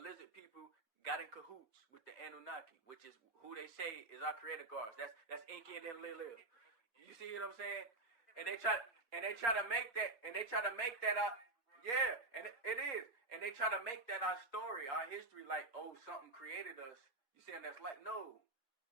lizard people got in cahoots with the Anunnaki, which is who they say is our creator gods. That's Enki and Lilith. You see what I'm saying? And they try to make that out. Yeah, and it is. And they try to make that our story, our history, like, oh, something created us. You see, and that's like, no,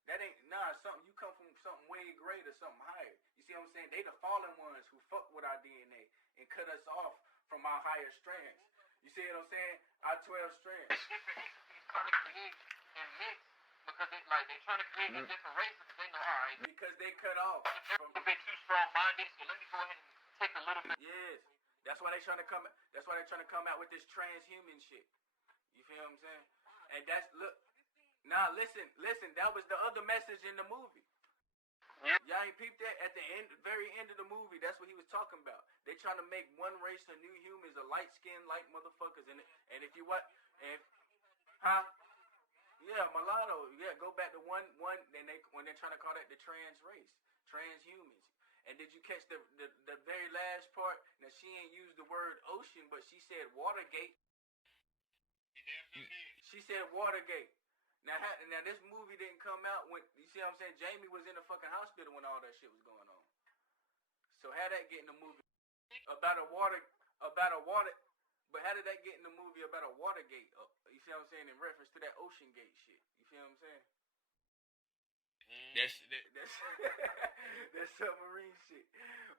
that ain't, something, you come from something way greater, something higher. You see what I'm saying? They the fallen ones who fuck with our DNA and cut us off from our higher strands. You see what I'm saying? Our 12 strands. Different entities trying to create and mix because they're trying to create different races. They know, all right, because they cut off. a bit too strong-minded, so let me go ahead and take a little bit. Yes. That's why they're trying to come out with this transhuman shit. You feel what I'm saying? And that's listen, that was the other message in the movie. Yep. Y'all ain't peeped that at the very end of the movie. That's what he was talking about. They trying to make one race of new humans, a light skinned light motherfuckers, and if you what, yeah, mulatto, yeah, go back to one. Then when they're trying to call that the trans race, transhumans. And did you catch the very last part? Now, she ain't used the word ocean, but she said Watergate. She said Watergate. Now this movie didn't come out when, you see what I'm saying? Jamie was in the fucking hospital when all that shit was going on. So how that get in the movie about a water, but how did that get in the movie about a Watergate? You see what I'm saying? In reference to that Ocean Gate shit. You feel what I'm saying? That's that's submarine shit.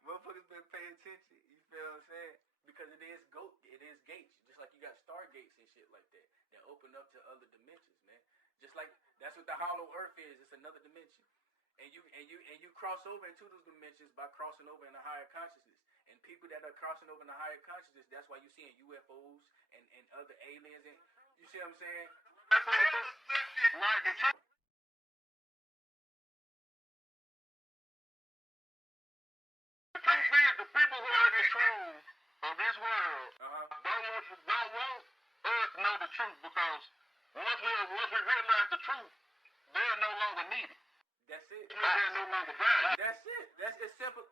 Motherfuckers been paying attention. You feel what I'm saying? Because it is gates. Just like you got stargates and shit like that open up to other dimensions, man. Just like that's what the hollow earth is. It's another dimension. And you cross over into those dimensions by crossing over in a higher consciousness. And people that are crossing over in a higher consciousness, that's why you're seeing UFOs and other aliens. And you see what I'm saying? Right, the truth. The truth is, the people who are in control of this world don't want us to know the truth, because once we realize the truth, they're no longer needed. That's it. They're no longer valued. That's it. That's as simple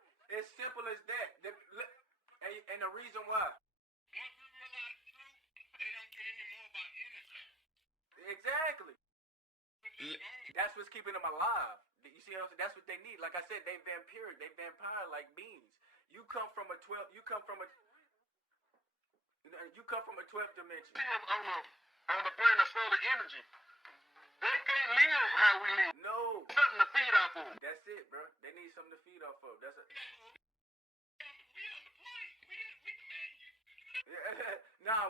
as that. And the reason why. Once we realize the truth, they don't care anymore about innocence. Exactly. That's what's keeping them alive. You see what I'm saying? That's what they need. Like I said, they vampiric. They vampire like beings. You come from a 12th dimension. On the plane of solar energy, they can't live how we live. No. Something to feed off of. That's it, bro. They need something to feed off of. That's it.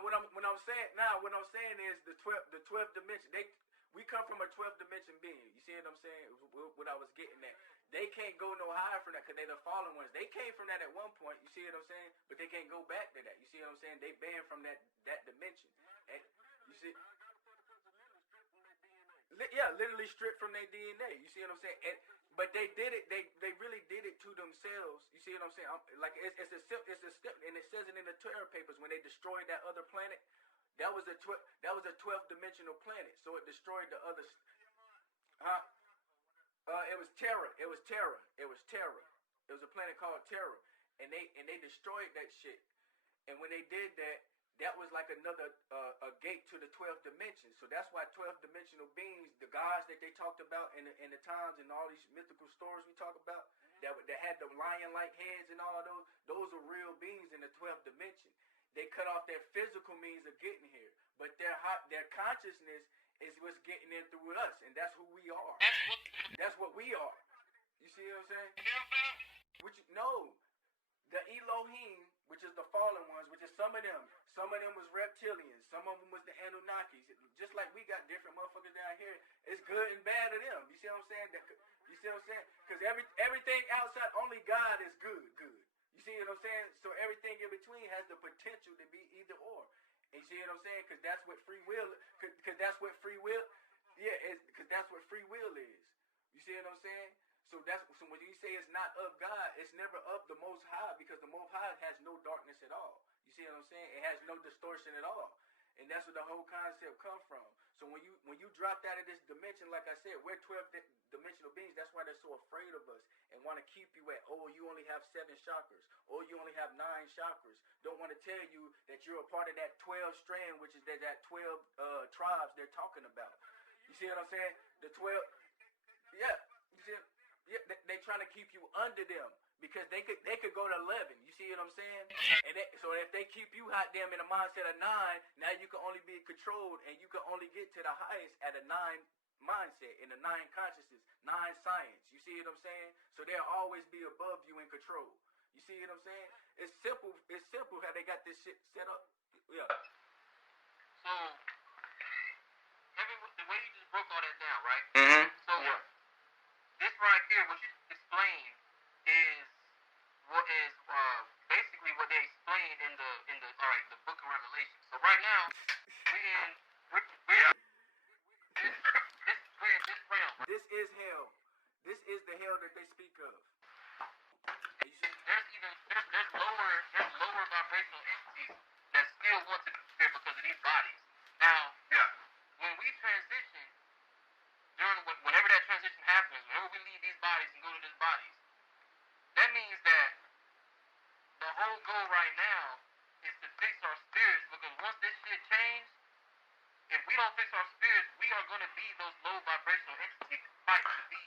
What I'm saying is the 12th dimension. We come from a 12th dimension being. You see what I'm saying? What I was getting at. They can't go no higher from that because they're the fallen ones. They came from that at one point. You see what I'm saying? But they can't go back to that. You see what I'm saying? They banned from that dimension. And you see? Yeah, literally stripped from their DNA. You see what I'm saying? But they did it. They really did it to themselves. You see what I'm saying? Like it's a step, and it says it in the Terror Papers when they destroyed that other planet. That was a 12th dimensional planet. So it destroyed the other. It was Terra. It was a planet called Terra, and they destroyed that shit. And when they did that, that was like another a gate to the 12th dimension. So that's why 12th dimensional beings, the gods that they talked about in the times and all these mythical stories we talk about, that had the lion-like heads and all those are real beings in the 12th dimension. They cut off their physical means of getting here, but their consciousness is what's getting in through us, and that's who we are. That's what we are. You see what I'm saying? The Elohim, which is the fallen ones, which is some of them was reptilians, some of them was the Anunnakis. Just like we got different motherfuckers down here, it's good and bad to them. You see what I'm saying? You see what I'm saying? Because everything outside, only God is good. You see what I'm saying? So everything in between has the potential to be either or. You see what I'm saying? Because that's what free will. Because that's what free will. Yeah, because that's what free will is. You see what I'm saying? So when you say it's not of God, it's never of the Most High, because the Most High has no darkness at all. You see what I'm saying? It has no distortion at all. And that's where the whole concept come from. So when you dropped out of this dimension, like I said, we're 12-dimensional beings. That's why they're so afraid of us and want to keep you at, oh, you only have 7 chakras, or you only have 9 chakras. Don't want to tell you that you're a part of that 12 strand, which is that 12 tribes they're talking about. You see what I'm saying? The 12, yeah. You see, yeah, they trying to keep you under them. Because they could go to 11. You see what I'm saying? And so if they keep you hot damn in a mindset of 9, now you can only be controlled, and you can only get to the highest at a 9 mindset, in a 9 consciousness, 9 science. You see what I'm saying? So they'll always be above you in control. You see what I'm saying? It's simple. It's simple how they got this shit set up. Yeah. So the way you just broke all that down, right? Mm-hmm. So this right here, what you explained, is basically what they explained in the book of Revelation. So right now we're in this realm. This is hell. This is the hell that they speak of. And you see, there's lower vibrational entities that still want to be here because of these bodies. Now, when we transition, whenever that transition happens, whenever we leave these bodies and go to these bodies, that means that the whole goal right now is to fix our spirits, because once this shit changes, if we don't fix our spirits, we are going to be those low vibrational entities fight to be.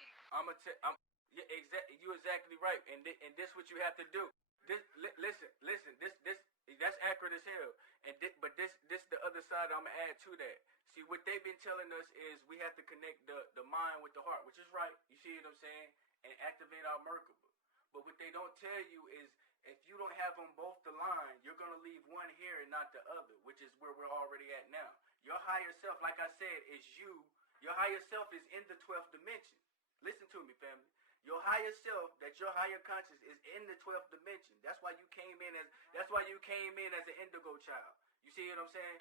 Yeah, exactly. You're exactly right, and this what you have to do. Listen. This that's accurate as hell. But this the other side I'm gonna add to that. See, what they've been telling us is we have to connect the mind with the heart, which is right. You see what I'm saying? And activate our Merkaba. But what they don't tell you is, if you don't have them both aligned, you're going to leave one here and not the other, which is where we're already at now. Your higher self, like I said, is you. Your higher self is in the 12th dimension. Listen to me, family. Your higher self, that your higher conscious, is in the 12th dimension. That's why you came in as an indigo child. You see what I'm saying?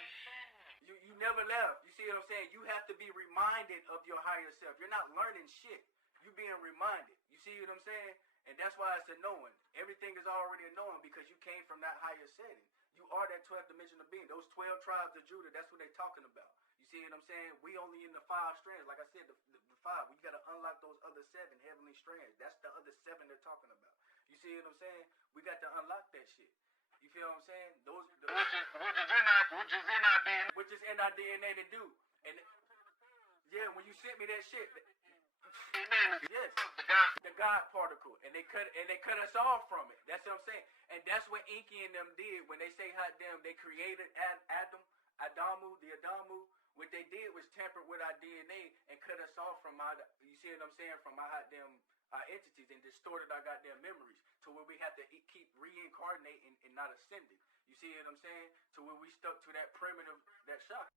You never left. You see what I'm saying? You have to be reminded of your higher self. You're not learning shit. You're being reminded. You see what I'm saying? And that's why it's a knowing. Everything is already a knowing because you came from that higher setting. You are that 12th dimensional being. Those 12 tribes of Judah, that's what they're talking about. You see what I'm saying? We only in the 5 strands. Like I said, the 5. We got to unlock those other 7 heavenly strands. That's the other 7 they're talking about. You see what I'm saying? We got to unlock that shit. You feel what I'm saying? Which is in our DNA to do. And yeah, when you sent me that shit, yes, the God particle, and they cut us off from it. That's what I'm saying, and that's what Inky and them did when they say hot damn. They created Adamu. What they did was tamper with our DNA and cut us off from our. You see what I'm saying? From our hot damn our entities, and distorted our goddamn memories to where we have to keep reincarnating and not ascending. You see what I'm saying? To where we stuck to that primitive, that shock.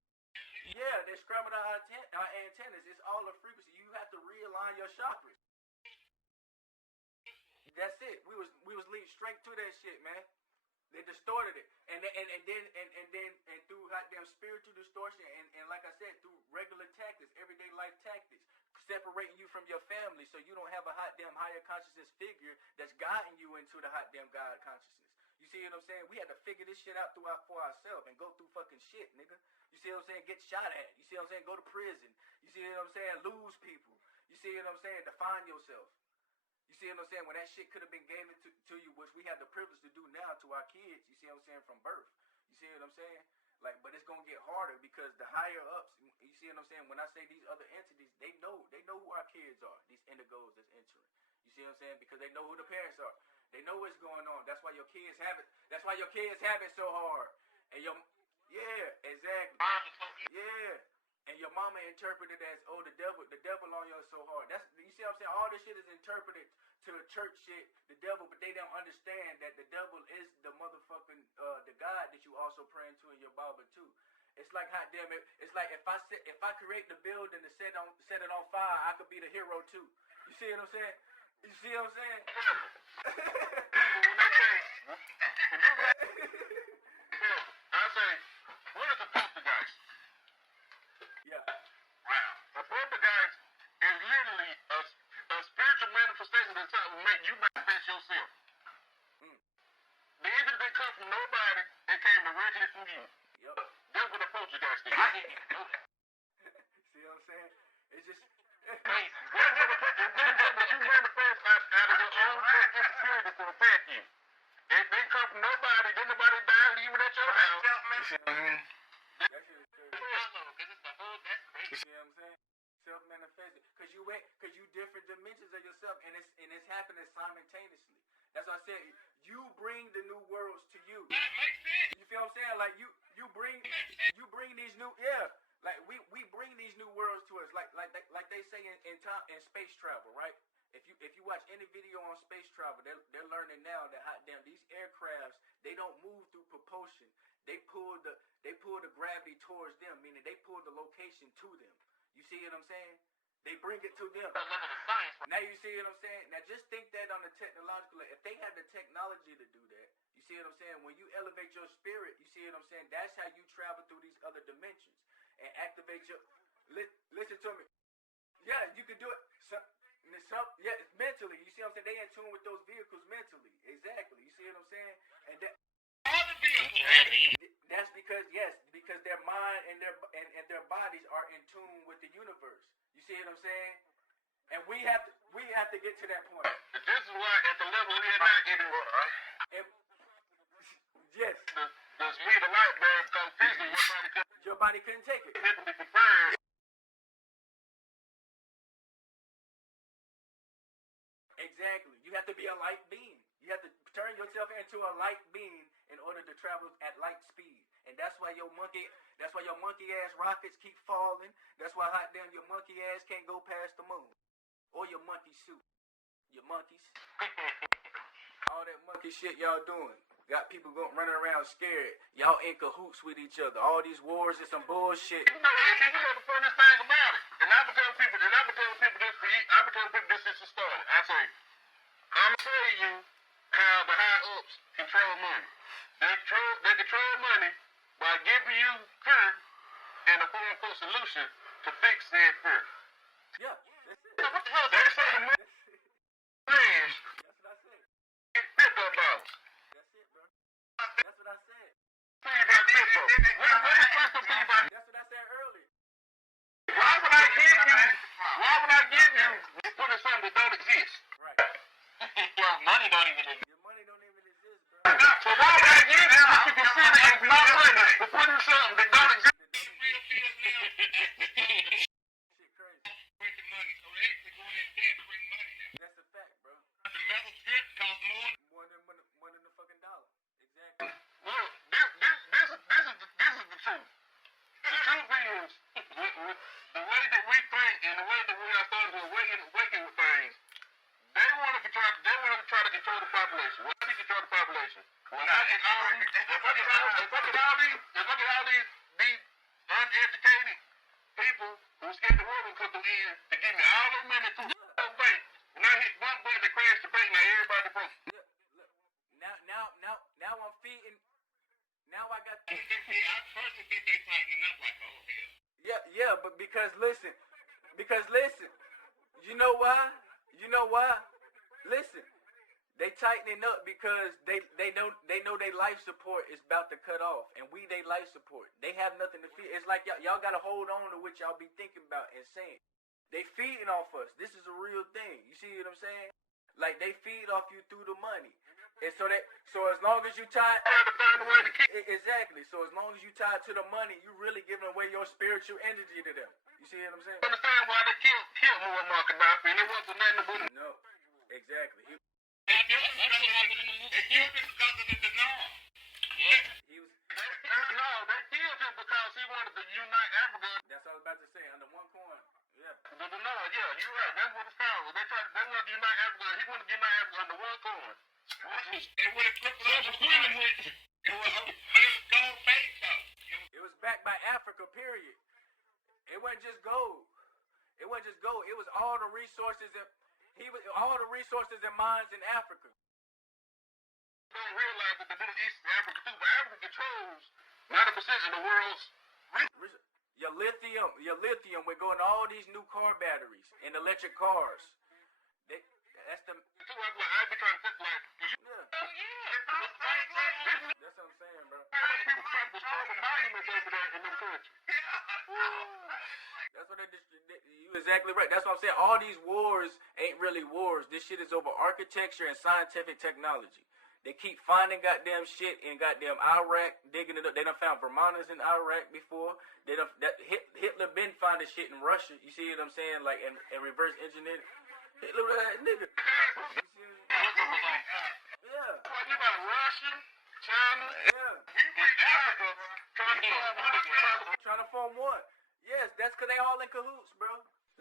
Yeah, they scrambled our antennas. It's all a frequency. You have to realign your chakras. That's it. We was leading straight to that shit, man. They distorted it, and then through goddamn spiritual distortion, and like I said, through regular tactics, everyday life tactics, separating you from your family, so you don't have a hot damn higher consciousness figure that's guiding you into the hot damn God consciousness. You see what I'm saying? We had to figure this shit out for ourselves and go through fucking shit, nigga. You see what I'm saying? Get shot at. You see what I'm saying? Go to prison. You see what I'm saying? Lose people. You see what I'm saying? Define yourself. You see what I'm saying? When that shit could have been given to you, which we have the privilege to do now to our kids, you see what I'm saying, from birth. You see what I'm saying? Like, but it's gonna get harder because the higher ups, you see what I'm saying? When I say these other entities, they know who our kids are, these indigos that's entering. You see what I'm saying? Because they know who the parents are. They know what's going on. That's why your kids have it. That's why your kids have it so hard. And yeah, exactly. Yeah. And your mama interpreted as, oh, the devil on you so hard. That's, you see what I'm saying? All this shit is interpreted to church shit, the devil, but they don't understand that the devil is the motherfucking the God that you also praying to in your Bible too. It's like, hot damn it. It's like if I create the building to set it on fire, I could be the hero too. You see what I'm saying? You see what I'm saying? I say, what is a poltergeist? Yeah. Wow. A poltergeist is literally a spiritual manifestation that's trying to make you manifest yourself. The entity didn't come from nobody, it came directly from you. Yep. That's what a poltergeist simultaneously. That's why I said you bring the new worlds to you. That makes sense. You feel what I'm saying? Like you bring these new like we bring these new worlds to us. Like they say in time in space travel, right? If you watch any video on space travel, they're learning now that hot damn these aircrafts, they don't move through propulsion. They pull the gravity towards them, meaning they pull the location to them. You see what I'm saying? They bring it to them. Now you see what I'm saying? Now just think that on the technological, if they had the technology to do that, you see what I'm saying? When you elevate your spirit, you see what I'm saying? That's how you travel through these other dimensions and activate your. Listen to me. Yeah, you can do it. Yeah, it's mentally. You see what I'm saying? They in tune with those vehicles mentally. Exactly. You see what I'm saying? And that's because their mind and their bodies are in tune with the universe. You see what I'm saying? And we have to get to that point. This is why at the level we're not anymore, right? Yes. The speed of light bulb comes physically, your body couldn't take it. Exactly. You have to be a light being. You have to turn yourself into a light being in order to travel at light speed. And that's why your monkey ass rockets keep falling. That's why hot damn your monkey ass can't go past the moon. Or your monkey suit. Your monkeys. All that monkey shit y'all doing. Got people running around scared. Y'all in cahoots with each other. All these wars is some bullshit. You know the funniest thing about it. And I've been telling people this since it started. I say, I'm going to tell you how the high ups control money. They control money by giving you fear and a quote-unquote solution to fix said fear. Yeah, that's it. What the hell? They say the money That's what I said. get crypto balls. That's it, bro. That's what I said. Think about crypto. That's what I said earlier. Why would I give you putting something that don't exist? Right. Your money don't even exist. Your money don't even exist, bro. So why would I give you what you consider as my money for putting something that don't exist? Shit crazy. Printing money, so they actually going in debt to bring money now. That's a fact, bro. The metal strip costs more More than the fucking dollar. Exactly. Look, this is the truth. The truth is, with the way that we think and the way that we are starting to awaken with things, they want to try to control the population. Why do they control the population? If I get all these uneducated people who are scared the world will come to the end to give me all their money to the bank, and I hit one button to crash the bank, now everybody broke. Look. Now I'm feeding. Now I got. I personally think they tightening up like, oh hell. Yeah, but because listen, you know why? Listen, they tightening up because they know their life support is about to cut off, and we they life support. They have nothing to feed. It's like y'all gotta hold on to what y'all be thinking about and saying. They feeding off us. This is a real thing. You see what I'm saying? Like they feed off you through the money. And so as long as you tied, exactly. So as long as you tied to the money, you really giving away your spiritual energy to them. You see what I'm saying? Understand why they killed Muammar Gaddafi, and it wasn't nothing but no, exactly. They killed him because of the denial. Yeah. They killed him because he wanted to unite Africa. That's what I was about to say. Under one coin. Yeah. The denial, yeah, you're right. That's what it's called. They wanted to unite Africa. He wanted to unite Africa under one coin. It would have crippled us between them with. It was gold face though. It was backed by Africa, period. It wasn't just gold. It was all the resources and mines in Africa. Don't realize that the Middle East is Africa too, but Africa controls 90% of the world's your lithium would go in all these new car batteries and electric cars. That's the. I be trying to think like. Yeah. That's what I'm saying, bro. People trying to destroy the monuments over there in them countries. That's what you exactly right. That's what I'm saying. All these wars ain't really wars. This shit is over architecture and scientific technology. They keep finding goddamn shit in goddamn Iraq, digging it up. They done found Vermonters in Iraq before. Hitler been finding shit in Russia. You see what I'm saying? Like, and reverse engineering. Hitler was that nigga. Yeah. What you about Russia, China? Yeah. He reached Africa Trying to form what? Yes, that's because they all in cahoots, bro.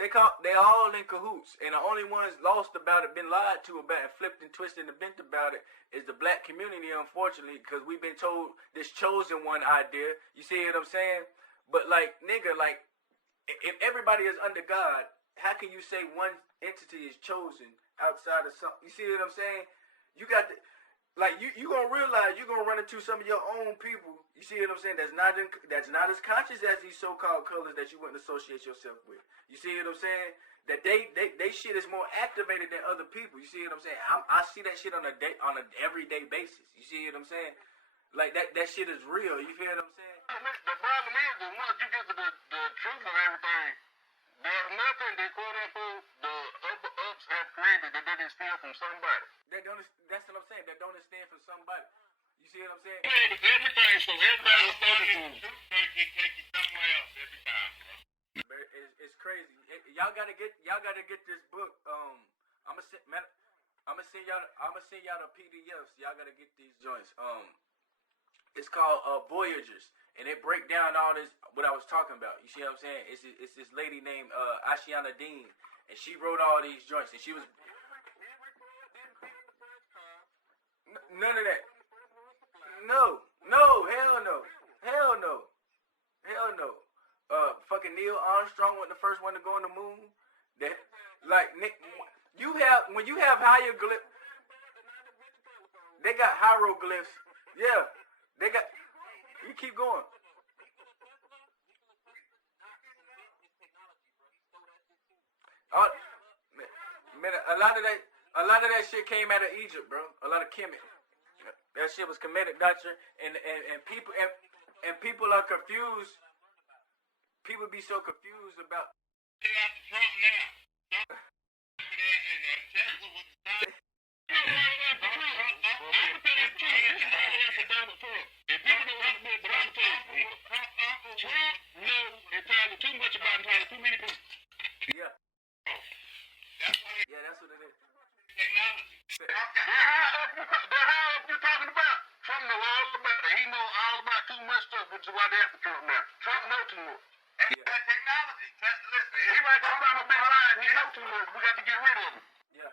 They all in cahoots, and the only ones lost about it, been lied to about it, flipped and twisted and bent about it, is the black community, unfortunately, because we've been told this chosen one idea. You see what I'm saying? But like, nigga, like, if everybody is under God, how can you say one entity is chosen outside of something? You see what I'm saying? You got to, like, you gonna realize you're gonna run into some of your own people. You see what I'm saying? That's not as conscious as these so-called colors that you wouldn't associate yourself with. You see what I'm saying? That they shit is more activated than other people. You see what I'm saying? I see that shit on an everyday basis. You see what I'm saying? Like that shit is real. You feel what I'm saying? The problem is that once you get to the truth of everything, there's nothing that quote unquote the upper ups have created that they didn't steal from somebody. That's what I'm saying. That don't stand from somebody. You see what I'm saying? Everything, so everybody was starting to take you somewhere else every time, bro. It's crazy. Y'all gotta get this book. I'ma send y'all the PDFs. Y'all gotta get these joints. It's called Voyagers, and it break down all this what I was talking about. You see what I'm saying? It's this lady named Ashiana Dean, and she wrote all these joints, and she was none of that. No, hell no. Fucking Neil Armstrong was the first one to go on the moon. That, like, when you have hieroglyphs, they got hieroglyphs. Yeah, they got. You keep going. Man, a lot of that shit came out of Egypt, bro. A lot of Kemet. That shit was Kemetic doctrine, and people are confused. People be so confused about. Get out the Trump now. Tesla was the time. If people don't understand, but I'm telling you, Trump knows entirely too much about entirely too many people. Yeah. Yeah, that's what it is. Technology. They're high up you're talking about. Trump knows all about it. He knows all about too much stuff, which is why they're after Trump now. Trump knows too much. And that technology. Listen, He right there trying to be lying. He knows too much. We got to get rid of him. Yeah.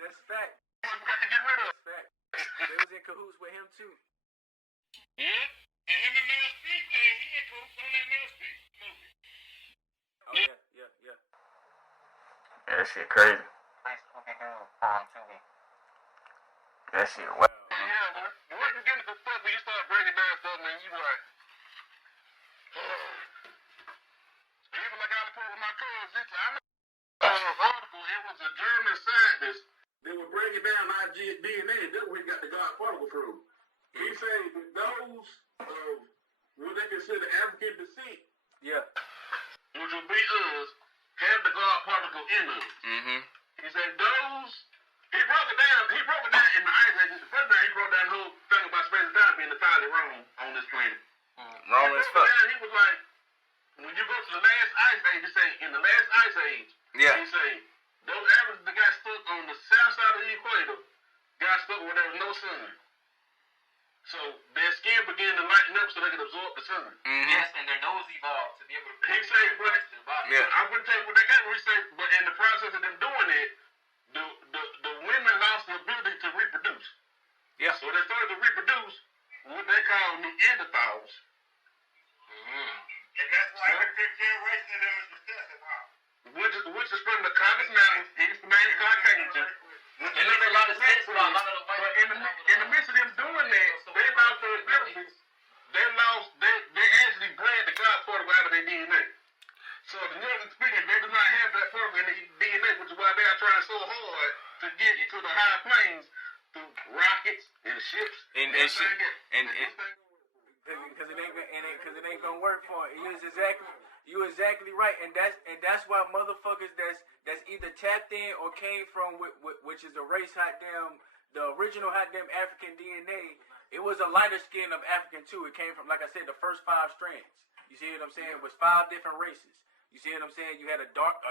That's fact. We got to get rid of him. That's fact. They was in cahoots with him too. Yeah. And him and Mel Street, he in cahoots on that Mel Street movie. Oh yeah. yeah, that shit crazy. That shit wow. Yeah, man. Once you get into the stuff, when you start breaking down stuff, man, you like, even like I was talking with my cousins, I know article, it was a German scientist. They were breaking down our DNA, and then we got the God particle proof. He said that those of what they consider African descent, Yeah. which would be us, have the God particle in us. Mm-hmm. He said those. He broke it down in the Ice Age. First time he broke down the whole thing about space and time being entirely wrong on this planet. Wrong as fuck. He was like, when you go to the last Ice Age, he say, in the last Ice Age, Yeah. he say, those average that got stuck on the south side of the equator got stuck where there was no sun. So their skin began to lighten up so they could absorb the sun. Mm-hmm. Yes, and their nose evolved to be able to. He say, but Yeah. I wouldn't tell you what they got. He say, but in the process of them doing it, the women lost the ability to reproduce. Yeah. So they started to reproduce what they call Neanderthals. And that's why the fifth generation of them is recessive, huh? Which is from the Caucasus Mountains, he's the main Caucasian. And there's a lot of sense about a lot of the white. But in the midst of them doing that, they lost their abilities. They actually bred the God particle out of their DNA. So the Northern speaking, they do not have that particle in their DNA, which is why they are trying so hard to get to the high planes through rockets and ships. Because it ain't gonna work for it. You exactly right, and that's why motherfuckers that's either tapped in or came from which is the race the original African DNA. It was a lighter skin of African too. It came from, like I said, the first 5 strands. You see what I'm saying? It was 5 different races. You see what I'm saying? You had a dark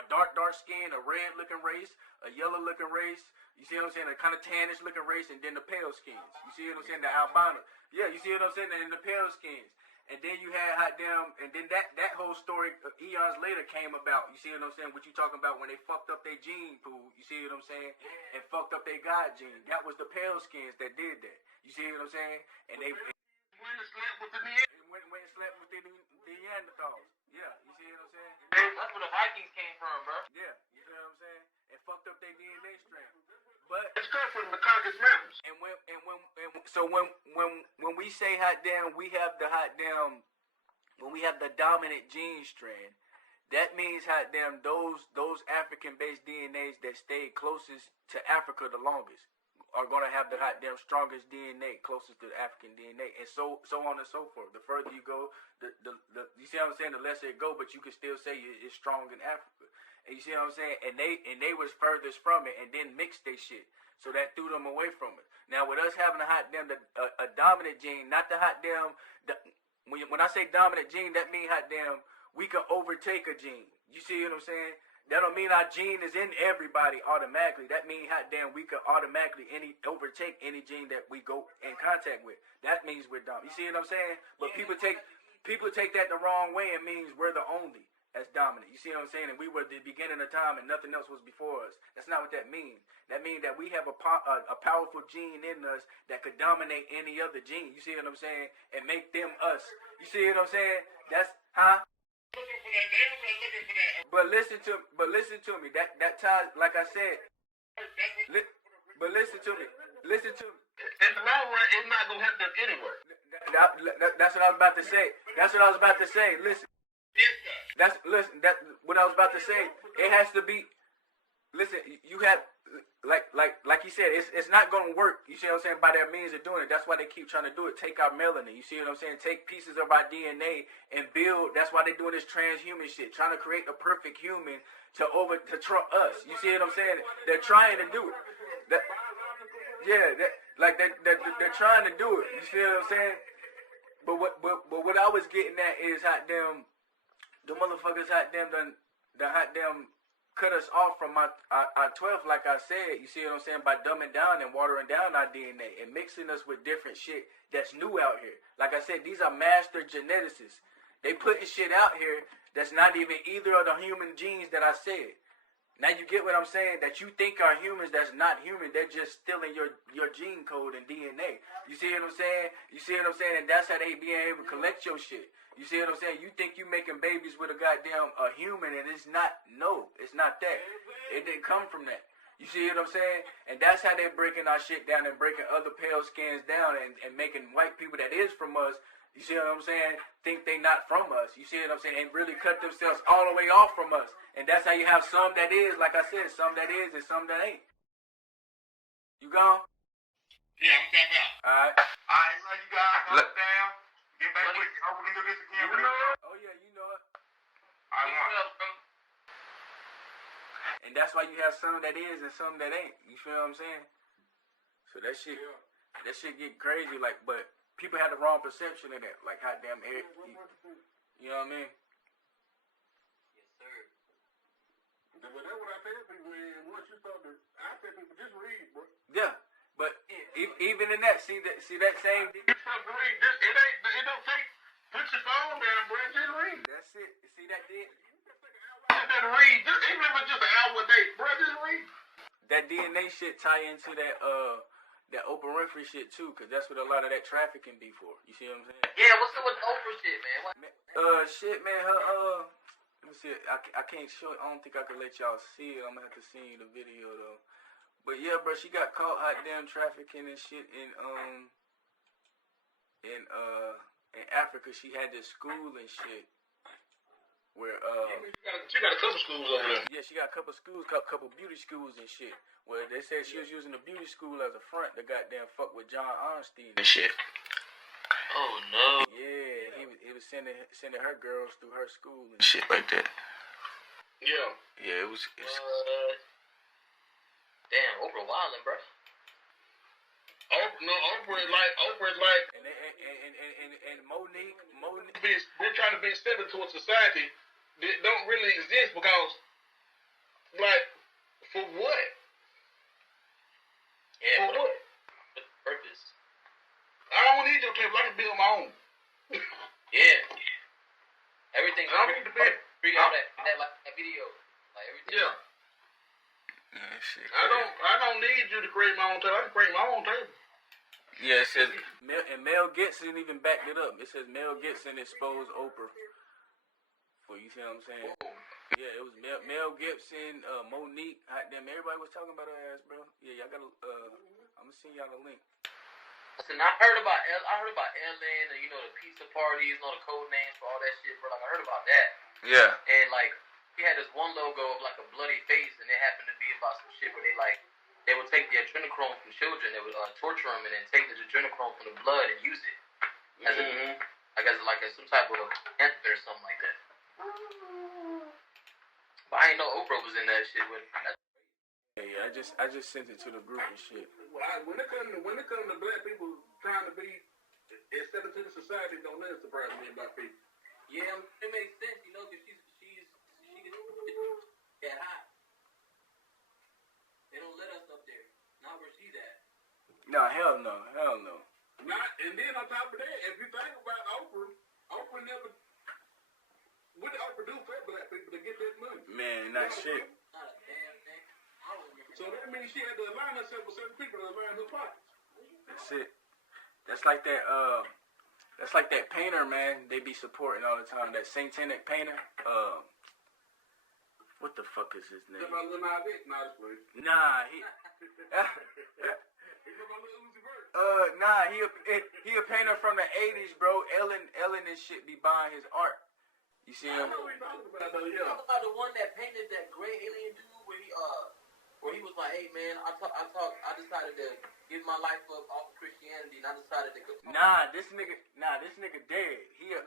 skin, a red looking race, a yellow looking race. You see what I'm saying? A kind of tannish looking race, and then the pale skins. You see what I'm saying? The albino. Yeah, you see what I'm saying? And the pale skins. And then you had hot damn, and then that whole story eons later came about. You see what I'm saying? What you talking about when they fucked up their gene pool? You see what I'm saying? And fucked up their God gene. That was the pale skins that did that. You see what I'm saying? And they went and slept with the went and slept with the Neanderthals. Yeah, you see what I'm saying? That's where the Vikings came from, bro. Yeah, you see what I'm saying? And fucked up their DNA strand. But it's come from the Caucasus Mountains. So when we say hot damn, we have the hot damn. When we have the dominant gene strand, that means hot damn those African-based DNAs that stay closest to Africa the longest are gonna have the hot damn strongest DNA closest to the African DNA, and so on and so forth. The further you go, the you see what I'm saying? The lesser it go, but you can still say it's strong in Africa. And you see what I'm saying? And they was furthest from it, and then mixed they shit. So that threw them away from it. Now with us having a hot damn a dominant gene, not the hot damn. When I say dominant gene, that means hot damn we can overtake a gene. You see what I'm saying? That don't mean our gene is in everybody automatically. That means hot damn we can automatically overtake any gene that we go in contact with. That means we're dominant. You see what I'm saying? But people take that the wrong way. It means we're the only that's dominant. You see what I'm saying? And we were the beginning of time and nothing else was before us. That's not what that means. That means that we have a powerful gene in us that could dominate any other gene. You see what I'm saying? And make them us. You see what I'm saying? That's Looking for that. They were looking for that. But listen to me. That ties, like I said. But listen to me. Listen to me. In the long run, it's not gonna help them anyway. That's what I was about to say. That's what I was about to say. Listen. Yes, That's what I was about to say. It has to be. Listen, you have like you said, it's not gonna work. You see what I'm saying? By their means of doing it. That's why they keep trying to do it. Take our melanin. You see what I'm saying? Take pieces of our DNA and build. That's why they're doing this transhuman shit. Trying to create a perfect human to trump us. You see what I'm saying? They're trying to do it. They're trying to do it. You see what I'm saying? But what I was getting at is hot damn. The motherfuckers hot damn cut us off from our 12th, like I said. You see what I'm saying? By dumbing down and watering down our DNA and mixing us with different shit that's new out here. Like I said, these are master geneticists. They putting shit out here that's not even either of the human genes that I said. Now you get what I'm saying? That you think are humans that's not human. They're just stealing your gene code and DNA. You see what I'm saying? You see what I'm saying? And that's how they being able to collect your shit. You see what I'm saying? You think you making babies with a goddamn human, and it's not. No, it's not that. It didn't come from that. You see what I'm saying? And that's how they're breaking our shit down and breaking other pale skins down and making white people that is from us, you see what I'm saying, think they not from us. You see what I'm saying? And really cut themselves all the way off from us. And that's how you have some that is, like I said, some that is and some that ain't. You gone? Yeah, I'm tapped out. Alright. Alright, so you guys hold it down. Get back with you. Oh, we can do this again. You know it? Oh yeah, you know it. I want. And that's why you have some that is and some that ain't. You feel what I'm saying? So that shit get crazy. Like, but people have the wrong perception of that. Like, goddamn, you know what I mean? Yes, sir. But that's what I tell people, man. Once you start to, I tell people, just read, bro. Yeah, but even in that, see that same. You supposed to read. It don't take. Put your phone down, bro. Just read. That's it. See that did. Just read. Even if it's just an hour a day, bro. Just read. That DNA shit tie into that Oprah Winfrey shit too, cause that's what a lot of that trafficking be for. You see what I'm saying? Yeah, what's up with the Oprah shit, man? Shit, man. Her let me see. I can't show it. I don't think I can let y'all see it. I'm gonna have to send you the video though. But yeah, bro, she got caught hot damn trafficking and shit in Africa. She had this school and shit where she got a couple schools over there. Yeah, she got a couple schools, couple beauty schools and shit. Where they said she was using the beauty school as a front to goddamn fuck with John Arnstein and shit. Oh no. Yeah, he was sending her girls through her school and shit like that. Yeah. Yeah, it was. Damn, Oprah wildin', bro. Oprah is like. And Monique. They're trying to be extended to a society that don't really exist because, like, for what? Yeah, For what? what's the purpose? I don't need your table. I can build my own. Yeah. Everything's I don't need to free. All that video. Like everything. Yeah. Yeah, shit. I don't need you to create my own table. I can create my own table. Yeah, it says, and Mel Gibson even backed it up. It says Mel Gibson exposed Oprah. For you see what I'm saying? Yeah, it was Mel Gibson, Monique, hot damn, everybody was talking about her ass, bro. Yeah, y'all gotta, I'm gonna send y'all the link. Listen, I heard about Ellen and the pizza parties and all the code names for all that shit, bro. Like I heard about that. Yeah. And like he had this one logo of like a bloody face, and it happened to be about some shit where they would take the adrenochrome from children, they would torture them, and then take the adrenochrome from the blood and use it as as some type of anthem or something like that. But I didn't know Oprah was in that shit with. Yeah, I just sent it to the group and shit. When it comes to black people trying to be accepted to the society, don't let it surprise me about people. Yeah, it makes sense, because she's that hot. They don't let us up there. Not where she's at. Nah, hell no. And then on top of that, if you think about Oprah never. What did Oprah do for black people to get that money? Man, not shit. Not a damn thing. I don't remember. So that means she had to align herself with certain people to align her pockets. That's it. That's like that painter, man. They be supporting all the time. That satanic painter. What the fuck is his name? Nah, he a painter from the 80s, bro. Ellen and shit be buying his art. You see him? I know what you're talking about, though, You talking about the one that painted that gray alien dude where he was like, hey man, I decided to give my life up off of Christianity, and I decided to go. Nah, this nigga dead. This nigga right here,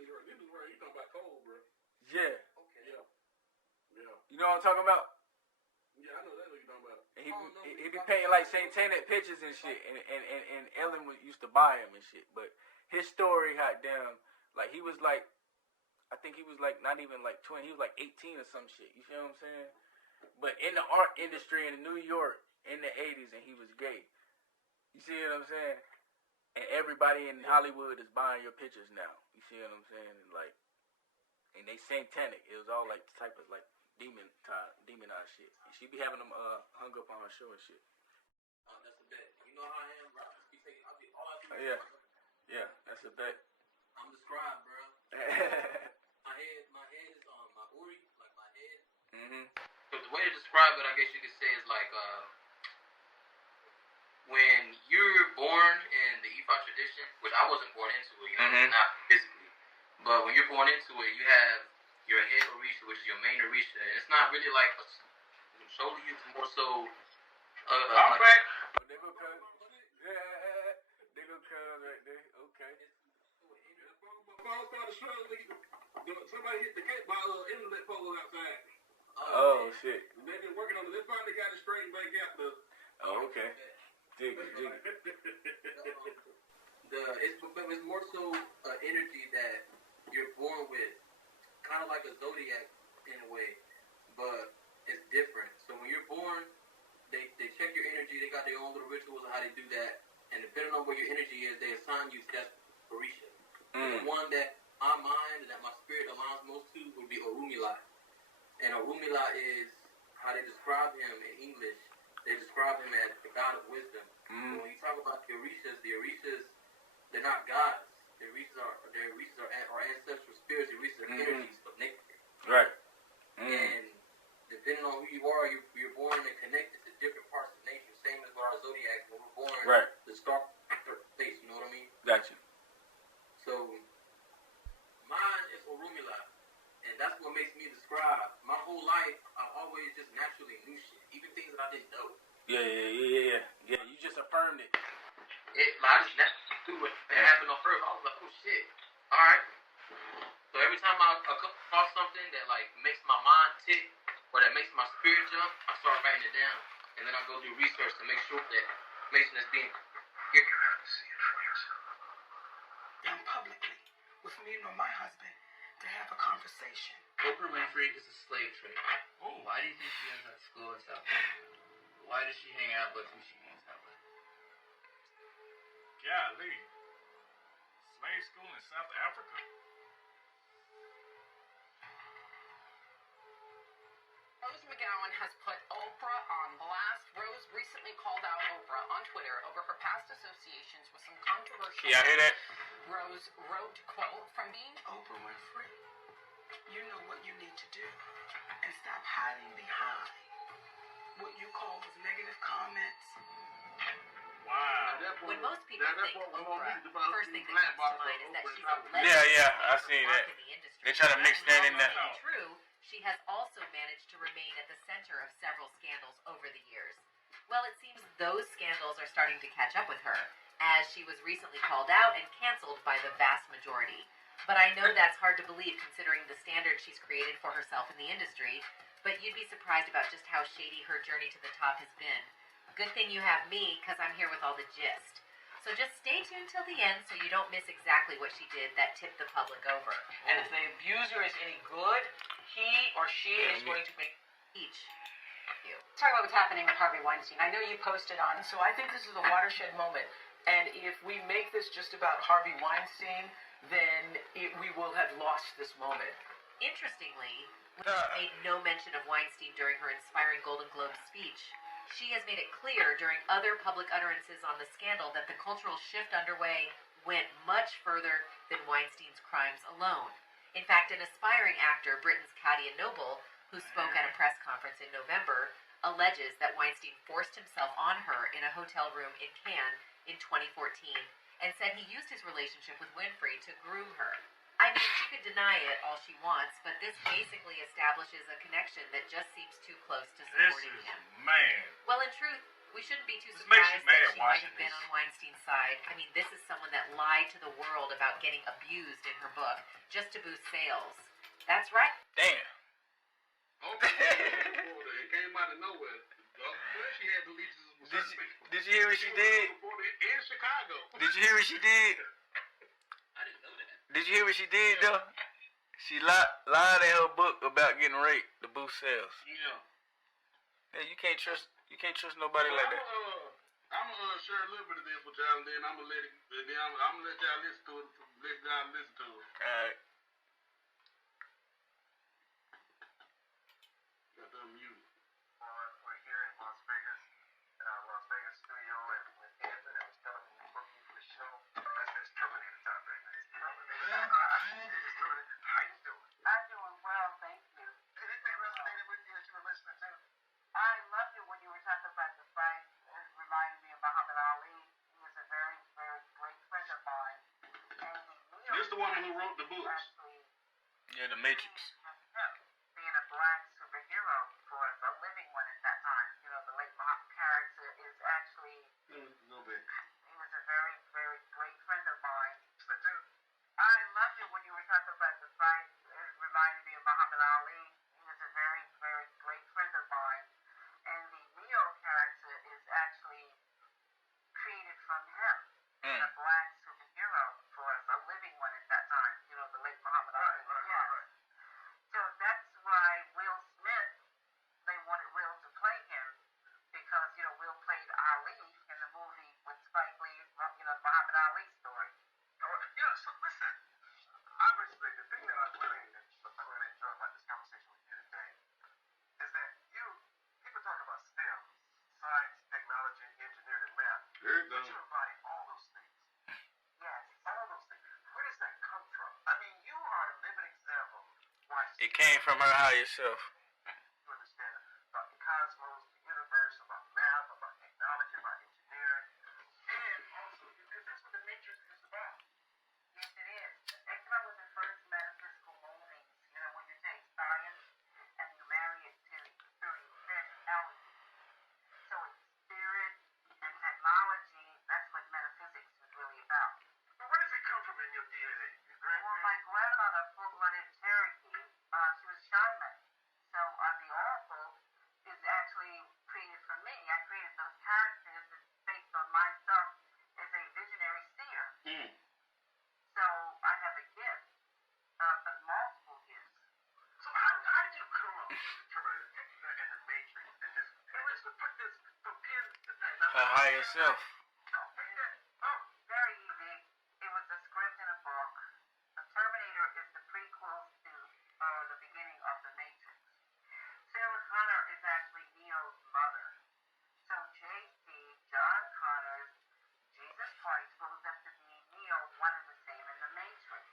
you talking about cold, bro. Yeah. Okay. Yeah. You know what I'm talking about? Yeah, I know that's what you're talking about. And he be painting like satanic pictures and shit, and Ellen used to buy him and shit. But his story, hot damn, like he was like, I think he was like not even like 20, he was like 18 or some shit. You feel what I'm saying? But in the art industry in New York in the 80s, and he was gay. You see what I'm saying? And everybody in Hollywood is buying your pictures now. You see what I'm saying? And they satanic. It was all like type of like demonized shit. She be having them hung up on her show and shit. That's a bet. You know how I am, bro. Yeah, that's a bet. I'm described, bro. my head is on my uri, like my head. So the way to describe it, I guess you could say, is like when you're born in the Ifa tradition, which I wasn't born into it, not physically, but when you're born into it, you have your head orisha, which is your main orisha, and it's not really like a shoulder, it's more so. I'm back. They go cuz. Yeah, they go cuz right there. Okay. Somebody hit the gate by internet pole outside. Oh shit. They've been working on it. They finally got it straightened back out. Oh, okay. Dig it. It's more so energy that you're born with, kind of like a zodiac in a way, but it's different. So when you're born, they check your energy. They got their own little rituals of how they do that, and depending on where your energy is, they assign you to that orisha. The one that my mind and that my spirit aligns most to would be Orumila. And Orumila is how they describe him in English. They describe him as the god of wisdom. When you talk about the orishas, they're not gods. The orishas are ancestral spirits. The orishas are energies of nature. Right. And depending on who you are, you're born and connected to different parts of nature. Same as with our zodiac. When we're born, the star place. You know what I mean? Gotcha. So mine is Orumila. And that's what makes me describe. My whole life, I always just naturally knew shit. Even things that I didn't know. Yeah. You just affirmed it. I just naturally knew it. It happened on first. I was like, oh shit. Alright. So every time I come across something that like makes my mind tick, or that makes my spirit jump, I start writing it down. And then I go do research to make sure that information is being down publicly with me and my husband to have a conversation. conversation. Oprah Winfrey is a slave trade. Oh. Why do you think she has that school in South Africa? Why does she hang out with who she hangs out with? Golly. Slave school in South Africa? Rose McGowan has put Oprah on blast. Rose recently called out Oprah on Twitter over her past associations with some controversial... Y'all hear that? Rose wrote, quote, from being... Oprah Winfrey, you know what you need to do and stop hiding behind what you call those negative comments. Wow. When most people think Oprah, first thing that comes to mind is that she's a legend. Yeah, I seen in that. the industry. They try to mix that in there. While true, she has also managed to remain at the center of several scandals over the years. Well, it seems those scandals are starting to catch up with her, as she was recently called out and canceled by the vast majority. But I know that's hard to believe considering the standard she's created for herself in the industry, but you'd be surprised about just how shady her journey to the top has been. Good thing you have me, because I'm here with all the gist. So just stay tuned till the end so you don't miss exactly what she did that tipped the public over. And if the abuser is any good, he or she is going to make Each of you. Talk about what's happening with Harvey Weinstein. I know you posted on... So I think this is a watershed moment. And if we make this just about Harvey Weinstein, then we will have lost this moment. Interestingly, Rose made no mention of Weinstein during her inspiring Golden Globe speech. She has made it clear during other public utterances on the scandal that the cultural shift underway went much further than Weinstein's crimes alone. In fact, an aspiring actor, Britain's Katia Noble, who spoke at a press conference in November, alleges that Weinstein forced himself on her in a hotel room in Cannes in 2014 and said he used his relationship with Winfrey to groom her. I mean, she could deny it all she wants, but this basically establishes a connection that just seems too close to This supporting is, him. man. Well, in truth, we shouldn't be too This makes surprised you mad that she might watching have been this. on Weinstein's side. I mean, this is someone that lied to the world about getting abused in her book just to boost sales. That's right. Damn. Okay. It came out of nowhere. She had to leave Did you hear what she did? in Chicago. Did you hear what she did? I didn't know that. Did you hear what she did though? She lied in her book about getting raped to boost sales. Yeah. Yeah, you can't trust nobody like that. I'm gonna share a little bit of this with y'all, and then I'm gonna let it. And then I'm gonna let y'all listen to it. Let y'all listen to it. All right. Got them mute. We're here in Las Vegas, in our Las Vegas studio, and with Anthony was telling me to book you for the show. I said, it's Terminator time, baby. It's Terminator. It's Terminator. How you doing? I'm doing well, thank you. Anything resonated with you that you were listening to? I loved it when you were talking about the fight. It reminded me of Muhammad Ali. He was a very, very great friend of mine. And This the woman who wrote the books. actually Yeah, the Matrix. being a black superhero for us, a living one at that time. You know, the late Muhammad character is actually, No bit. he was a very, very great friend of mine. So, dude, I loved it when you were talking about the fight. It reminded me of Muhammad Ali. He was a very, very great friend of mine. And the Neo character is actually created from him. A black superhero for us, a living one at that time. You know, the late Muhammad Ali. Yes. So that's why Will Smith, they wanted Will to play him because, you know, Will played Ali in the movie with Spike Lee, you know, Muhammad Ali story. yeah, so listen. Obviously, the thing that I really enjoy about this conversation with you today is that people talk about STEM, science, technology, engineering, and math. There you go. But you embody all those things. Yes. All those things. Where does that come from? I mean, you are a living example. Why It came from her higher self. you understand about the cosmos, the universe, about math, about technology, about engineering, and also because that's what the Matrix is about. Yes, it is. It's one of the first metaphysical moldings, you know, when you take science and you marry it to spirituality. So it's spirit and technology, that's what metaphysics is really about. But where does it come from in your DNA? Your Well, my grandparents? grandmother, full-blooded Cherokee, she was a shaman. So Terminator and the Matrix, and just to put this from pin to pen. Her higher self. Very easy. It was a script in a book. The Terminator is the prequel to the beginning of the Matrix. Sarah Connor is actually Neo's mother. So JC, John Connor's Jesus Christ grows up to be Neo, one and the same in the Matrix.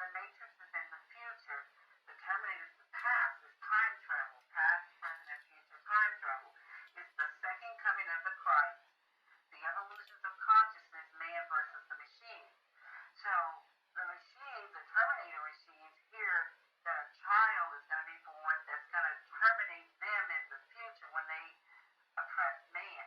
The Matrix is in the future. The Terminator is the past. It's time travel. Past, present, and future time travel. It's the second coming of the Christ. The evolutions of consciousness, man versus the machine. So the machines, the Terminator machines, here that a child is going to be born that's going to terminate them in the future when they oppress man.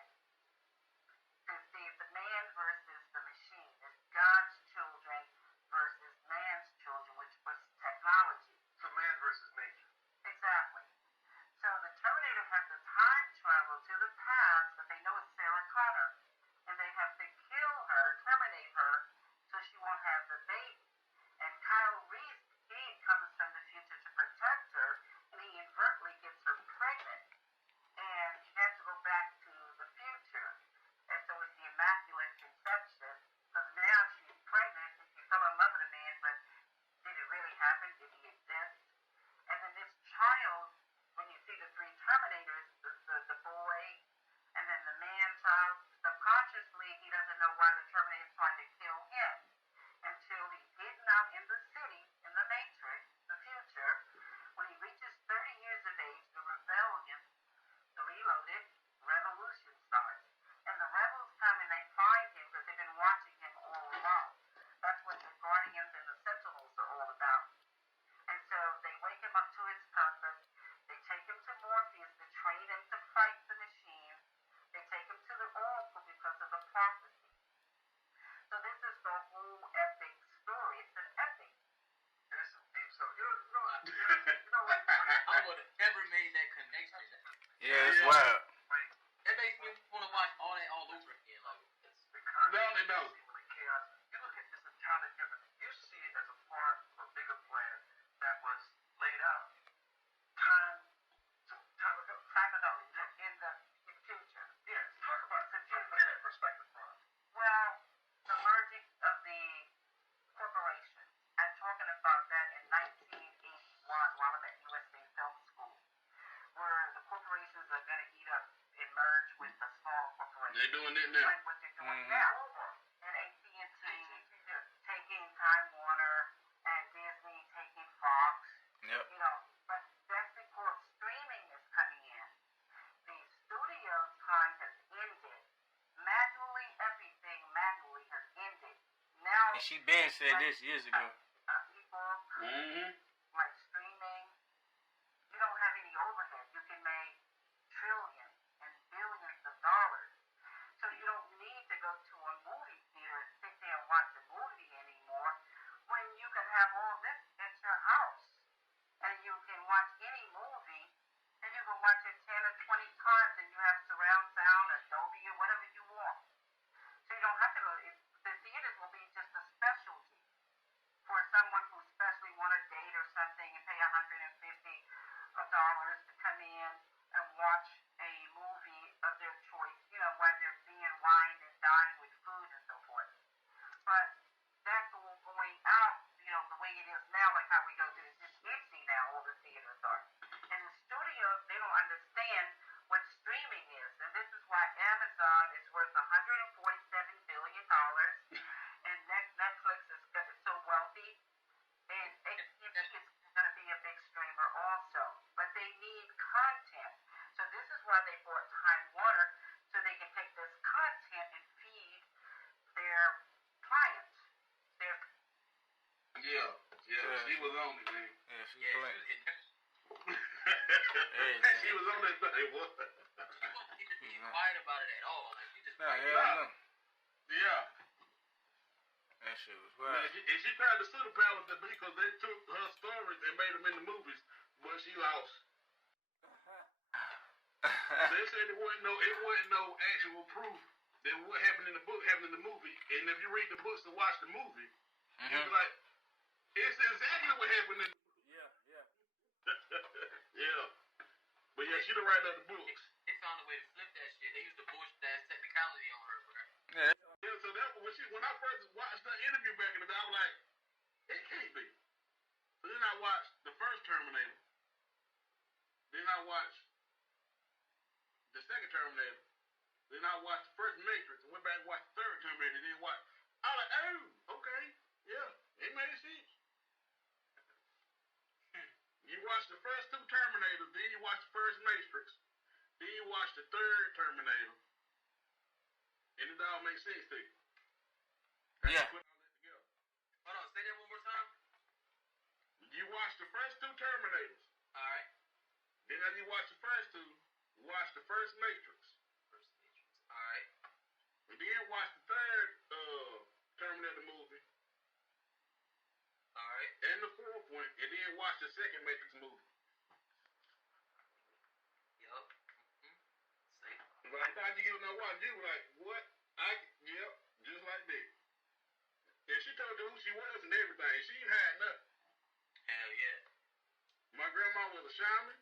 To see the man versus the machine. It's God's children versus man's children, which was technology. So man versus nature. Exactly. So the Terminator has to time travel to the past, but they know it's Sarah Connor. And they have to kill her, terminate her, so she won't have the baby. And Kyle Reese, he comes from the future to protect her, and he inadvertently gets her pregnant. And she has to go back to the future. And so it's the Immaculate Conception, because now she's pregnant, and she fell in love with a man, but did it really happen? Did he exist? And then this child, when you see the three Terminators, the boy, and then the man-child, subconsciously he doesn't know why the Terminator is trying to kill him until he's hidden out in the city, in the Matrix, the future. When he reaches 30 years of age, the rebellion, the reloaded revolution starts. And the rebels come and they find him because they've been watching him all along. That's what the Guardians and the Sentinels are all about. And so they wake him up to his purpose. They take him to Morpheus to train him to fight the machine. They take him to the Oracle because of the prophecy. So this is the whole epic story. It's an epic. And it's some deep stuff. You know what? I would have never made that connection. Yeah, it's wild. That makes me want to watch all that all over again. Like, Because No, they don't. seemingly chaos. You look at this entirely different. You see it as a part of a bigger plan that was laid out time ago. Time ago, in the future. Yes, talk about it. Where's that perspective from? Well, the merging of the corporation. I'm talking about that in 1981 while I'm at USC Film School, where the corporations are going to eat up and merge with the smaller corporations. They're doing it now. Like what they're doing now. And AT&T taking Time Warner and Disney taking Fox. Yep. You know, but that's because streaming is coming in. The studio time has ended. Manually, everything manually has ended. Now, And she been said this years ago. people Mm-hmm. like streaming, you don't have any overhead. You can make trillions and billions of dollars. So you don't need to go to a movie theater and sit there and watch a movie anymore when you can have all this at your house. And you can watch any movie and you can watch it 10 or 20 times and you have surround sound or Dolby or whatever you want. So you don't have to go. The theaters will be just a specialty for someone who especially want a date or something and pay $150 to come in and watch a movie of their choice, you know, while they're being wined and dined with food and so forth. But that's all going out, you know, the way it is now, like how we go to this empty now, all the theaters are. And the studios, they don't understand what streaming is. And this is why Amazon is worth $147 billion. And Netflix is so wealthy. And AT&T is going to be a big streamer also. But they need content. So this is why they bought Time Warner, so they can take this content and feed their clients. Yeah, she was on it, man. Yeah, she yeah, playing. She was on that thing, what? She wasn't even being quiet about it at all. Like, she just Nah, like, hell no. Yeah. That shit was Man, wild. and she tried to sue the powers that be because they took her stories and made them in the movies, but she lost. They said it wasn't no actual proof that what happened in the book happened in the movie. And if you read the books and watch the movie, you'll be like, it's exactly what happened in the movie. Yeah, yeah. Yeah. she the writer of the books. They found a way to flip that shit. They used the bullshit ass technicality on her, bro. Yeah, so that when I first watched the interview back in the day, I was like, it can't be. So then I watched the first Terminator. Then I watched the second Terminator. Then I watched the first Matrix and went back and watched the third Terminator. And then I was like, oh, okay, yeah, it made sense. You watch the first two Terminators, then you watch the first Matrix, then you watch the third Terminator, and it all makes sense to you. Yeah. Put all that together. Hold on, say that one more time. You watch the first two Terminators. Alright. Then as you watch the first two, you watch the first Matrix. Alright. And then watch the third Terminator movie. Alright. And the fourth one, and then watch the second Matrix movie. Yup. Say. By the time you get to watch, you were like, what? Yep, just like that. And she told you who she was and everything. She ain't had nothing. Hell yeah. My grandma was a shaman.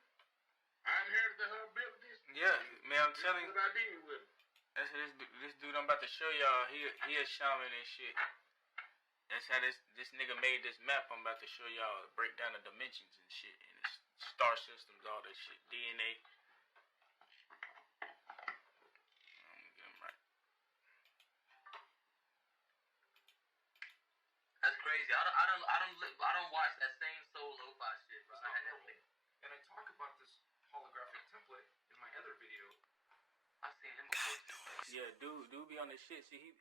I inherited her abilities. Yeah, man, I'm telling you. What I did with her. That's this dude I'm about to show y'all. He a shaman and shit. That's how this nigga made this map. I'm about to show y'all. Break down the dimensions and shit, and the star systems, all that shit, DNA. I'm gonna get him right. That's crazy. I don't watch that same soul lo-fi shit, bro. And I talk about this holographic template in my other video. I've seen him before. Yeah, dude be on this shit. See,